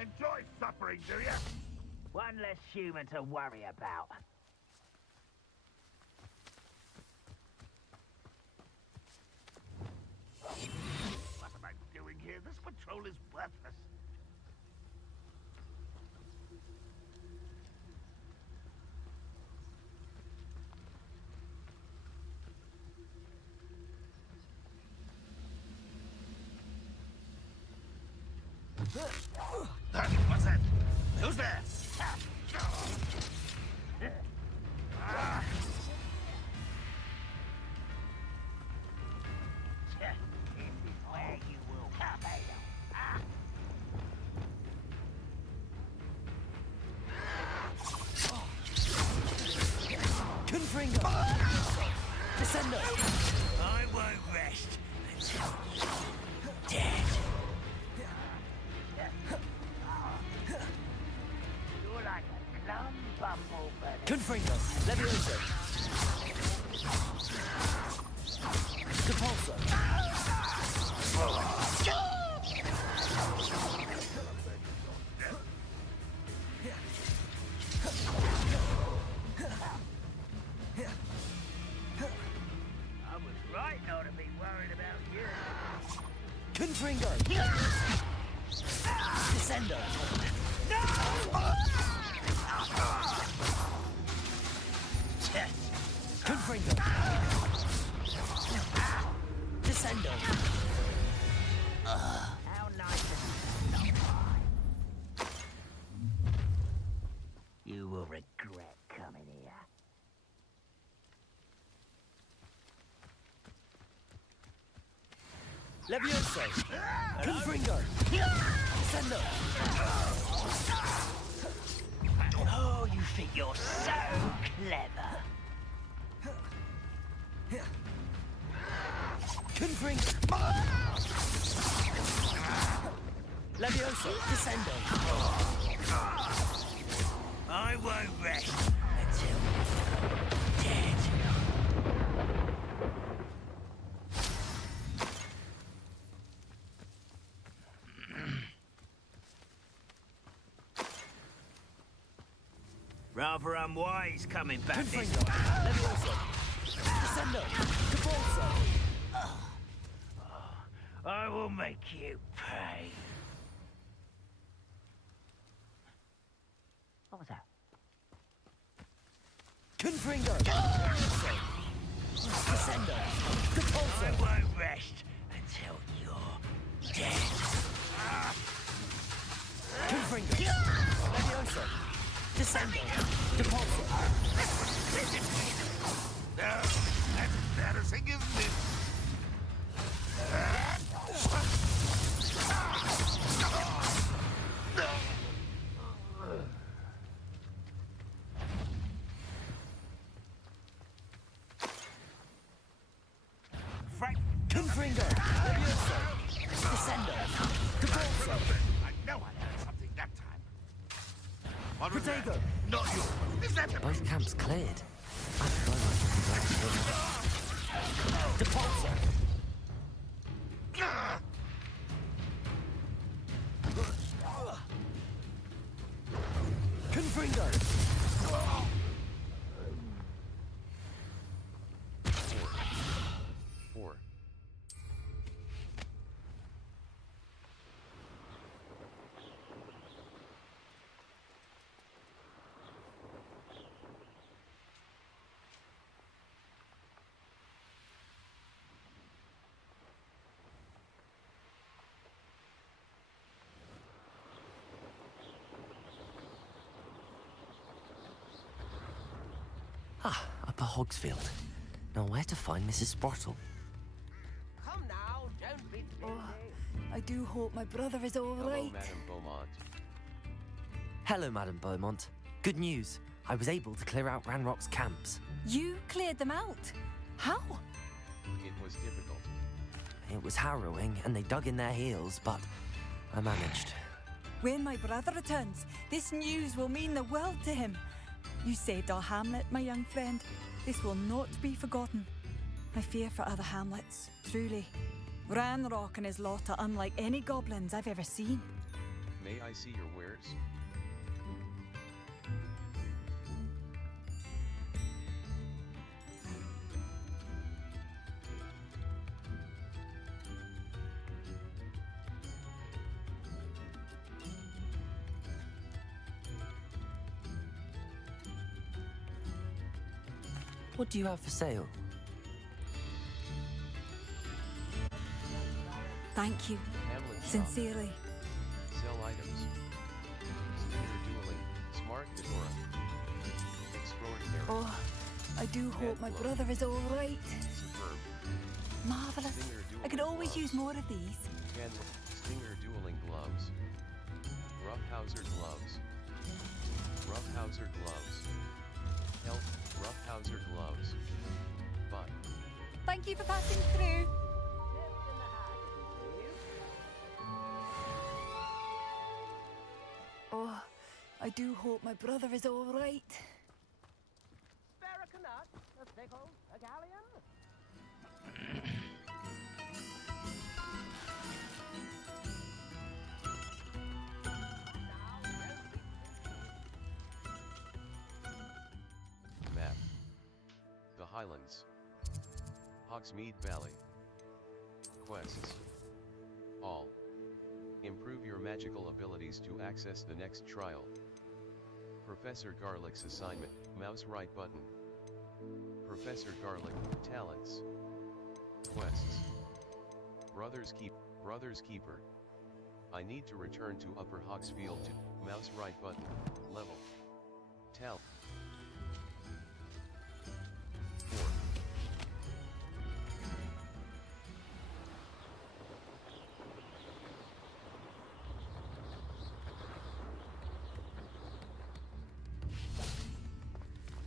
Enjoy suffering, do ya? One less human to worry about. What am I doing here? This patrol is worthless. What's that? Who's there? Confringo! Descendo! I won't rest until you're dead. You're like a plum bumblebee. Confringo! Levioso! Depulso! I was right not to be worried about you. Confringo! Descendo! Confringo! Descendo! How nice of you to stop by. You will regret coming here. Levioso! Confringo! Descendo! Oh, you think you're so clever. Confringo! Levioso! Descendo! I won't rest until you're dead. Rather unwise coming back this way. Levioso! Descendo! Depulso! I will make you pay. What was that? Confringo! Descendo! Depulso! I won't rest until you're dead. Confringo! Levioso! Descendo! Depulso! That's embarrassing, isn't it? Confringo! Levioso! Descendo! Depulso! I know I heard something that time. What was Protego! that? Not you. Is that the... Both camps cleared. Depulso! Confringo! Four. Ah, Upper Hogsfield. Now where to find Mrs. Sprottle? Come now, don't be stingy. I do hope my brother is all Hello, right. Madame Beaumont. Hello, Madame Beaumont. Good news. I was able to clear out Ranrock's camps. You cleared them out? How? It was difficult. It was harrowing, and they dug in their heels, but I managed. When my brother returns, this news will mean the world to him. You saved our hamlet, my young friend. This will not be forgotten. I fear for other hamlets, truly. Ranrock and his lot are unlike any goblins I've ever seen. May I see your wares? What do you have for sale? Thank you. Hamlet shop. Sincerely. Sell items. Stinger dueling. Smart Fedora. Extraordinary. Oh, I do hope my brother is all right. Superb. Marvelous. Stinger I could dueling always gloves. use more of these. Stinger dueling gloves. Roughhouser gloves. Roughhouser gloves. Health. Roughhouser trouser gloves. But Thank you for passing through. Oh, I do hope my brother is all right. Spare a canut, a sickle, a galleon. map. The Highlands. Hogsmeade Valley. Quests. All. Improve your magical abilities to access the next trial. Professor Garlick's assignment, mouse right button. Professor Garlick, talents. Quests. Brother's Keeper. I need to return to Upper Hogsfield to, mouse right button, level. Talent. 4.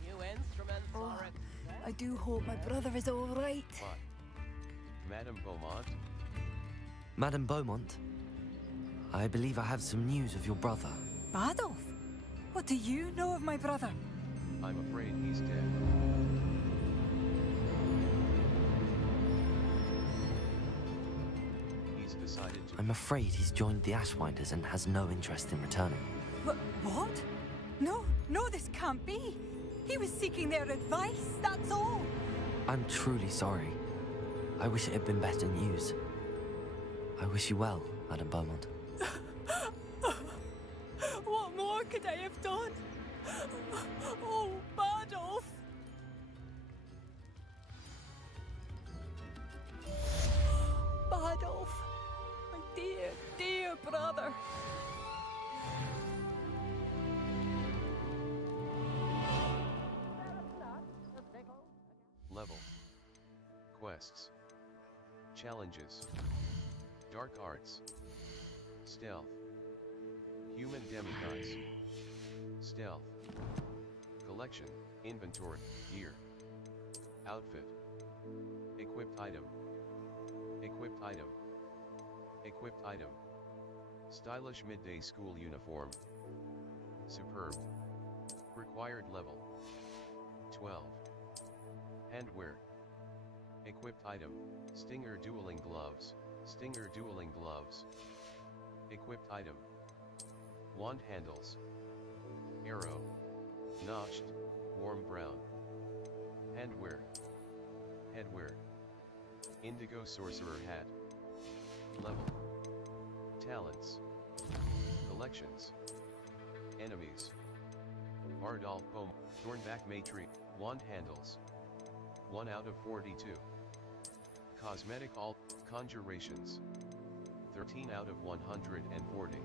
New instruments are I do hope my brother is all right. 5. Madame Beaumont. Madame Beaumont, I believe I have some news of your brother. Badolf? What do you know of my brother? I'm afraid he's dead. He's decided to... I'm afraid he's joined the Ashwinders and has no interest in returning. What? No, this can't be. He was seeking their advice, that's all. I'm truly sorry. I wish it had been better news. I wish you well, Madame Beaumont. What more could I have done? Oh, Badolf! Badolf, my dear, dear brother. Level. Quests. Challenges. Dark Arts. Stealth. Human Demigods. Stealth. Collection, Inventory, Gear. Outfit. Equipped item. Equipped item. Equipped item. Stylish midday school uniform. Superb. Required level. 12. Handwear. Equipped item, Stinger Dueling Gloves, Stinger Dueling Gloves. Equipped item. Wand handles. Arrow. Notched, warm brown. Handwear. Headwear. Indigo Sorcerer Hat. Level. Talents. Collections. Enemies. Bardolph Poem, Thornback Matri, Wand handles. 1 out of 42. Cosmetic Alt, Conjurations. 13 out of 140.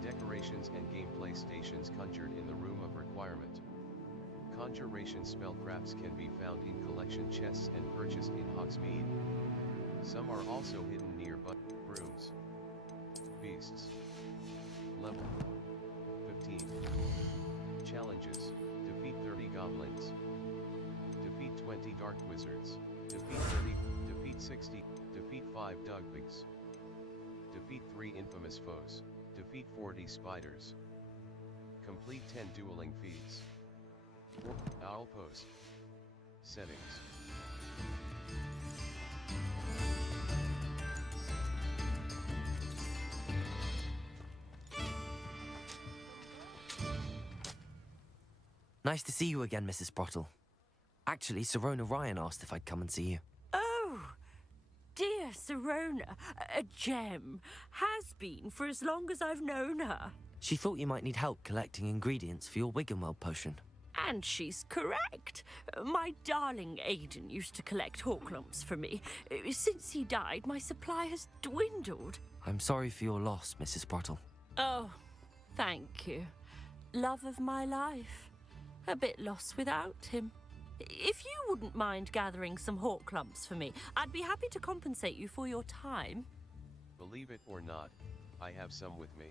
Decorations and gameplay stations conjured in the Room of Requirement. Conjuration spellcrafts can be found in collection chests and purchased in Hogsmeade. Some are also hidden near rooms. Beasts. Level 15. Challenges, defeat 30 goblins. Defeat 20 dark wizards. Defeat 30, defeat 60, defeat 5 dugpigs. Defeat 3 infamous foes. Defeat 40 spiders. Complete 10 dueling feats. Owl post. Settings. Nice to see you again, Mrs. Sprottle. Actually, Sirona Ryan asked if I'd come and see you. Oh, dear Sirona, a gem. Has been for as long as I've known her. She thought you might need help collecting ingredients for your Wiggenweld potion. And she's correct. My darling Aidan used to collect hawk lumps for me. Since he died, my supply has dwindled. I'm sorry for your loss, Mrs. Sprottle. Oh, thank you. Love of my life. A bit lost without him. If you wouldn't mind gathering some hawk lumps for me, I'd be happy to compensate you for your time. Believe it or not, I have some with me.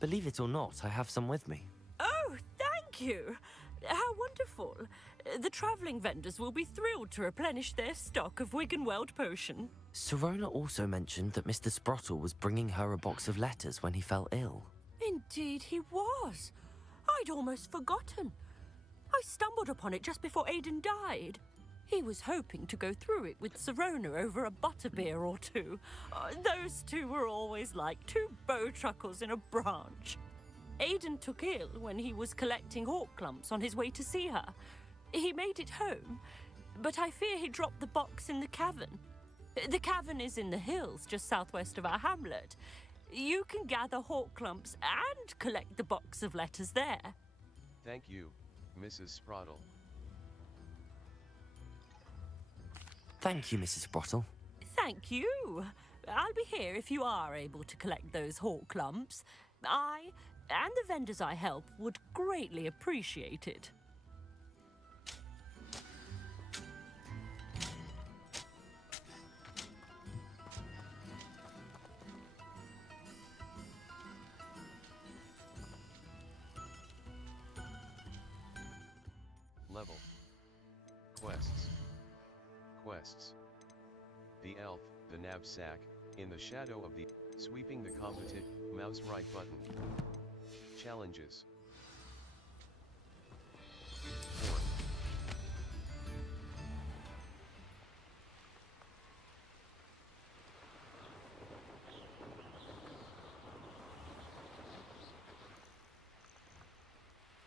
Believe it or not, I have some with me. Oh, thank you. How wonderful. The travelling vendors will be thrilled to replenish their stock of Wiggenweld potion. Sirona also mentioned that Mr. Sprottle was bringing her a box of letters when he fell ill. Indeed he was. I'd almost forgotten. I stumbled upon it just before Aidan died. He was hoping to go through it with Sirona over a butterbeer or two. Those two were always like two bowtruckles in a branch. Aidan took ill when he was collecting hawk clumps on his way to see her. He made it home, but I fear he dropped the box in the cavern. The cavern is in the hills just southwest of our hamlet. You can gather hawk clumps and collect the box of letters there. Thank you, Mrs. Sprottle. Thank you, Mrs. Sprottle. Thank you. I'll be here if you are able to collect those hawk clumps. I and the vendors I help would greatly appreciate it. Level. Quests. The elf, the knapsack, in the shadow of the, sweeping the competent, mouse right button. Challenges. 4.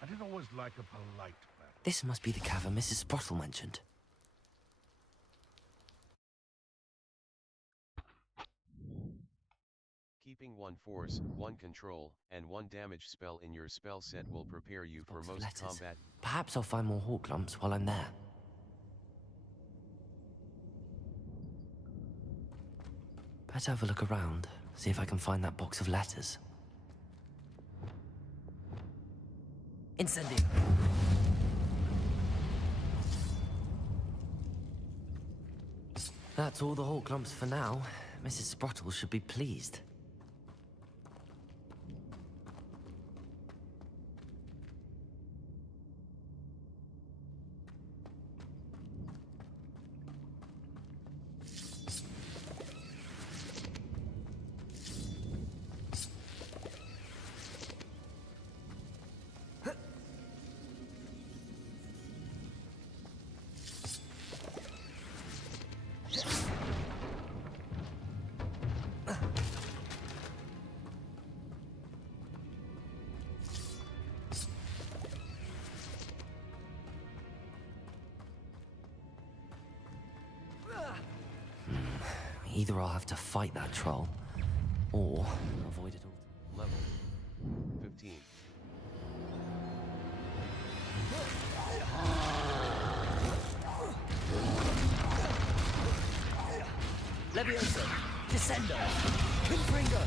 I did always like a polite battle. This must be the cavern Mrs. Sprottle mentioned. Keeping 1 force, 1 control, and 1 damage spell in your spell set will prepare you for most letters. combat. Perhaps I'll find more hawk lumps while I'm there. Better have a look around, see if I can find that box of letters. Incendio! That's all the hawk lumps for now. Mrs. Sprottle should be pleased. Either I'll have to fight that troll, or avoid it all. Level 15. Levioso, Descendo, Confringo.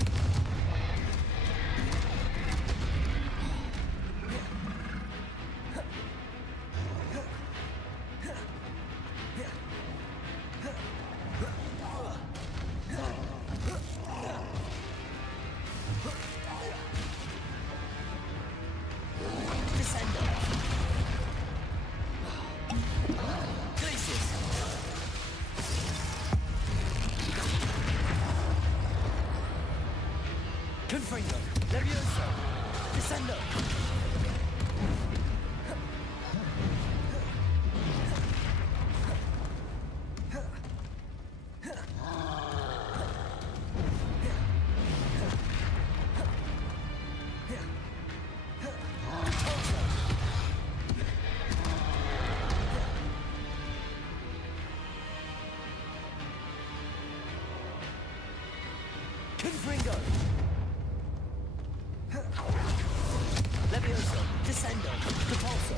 Confringo, Levioso, Descendo. Confringo. Levioso, Descendo, Repulso.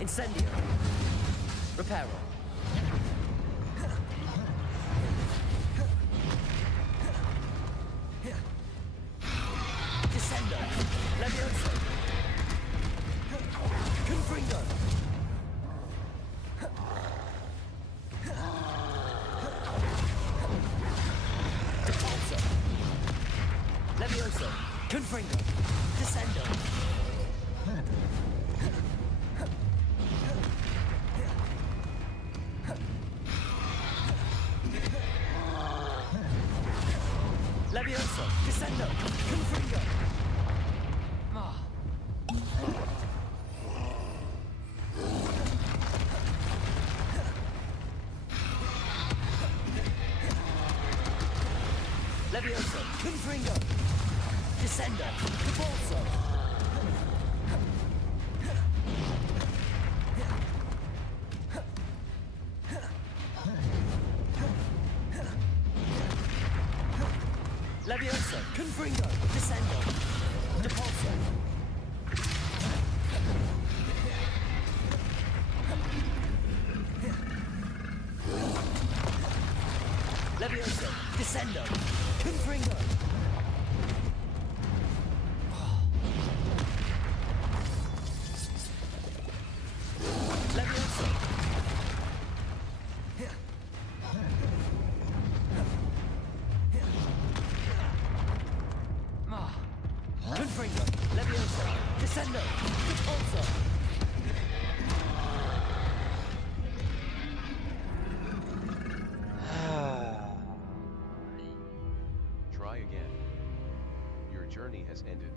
Incendio. Reparo. Descendo. Levioso. Confringo. Levioso. Confringo. Descendo. Levioso. Descendo. Confringo. Levioso. Confringo. Descendo. Cabalso. Levioso. Confringo. Descendo. Depulso. Levioso. Descendo. Confringo. Levioso. Confringo. Levioso. Descendo. Depulso. Try again. Your journey has ended.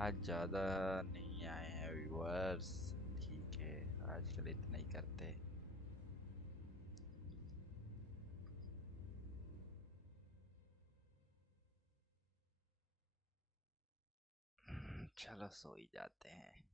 आज ज़्यादा नहीं आए हैं viewers, ठीक है, आजकल इतना ही करते। चलो सो ही जाते हैं।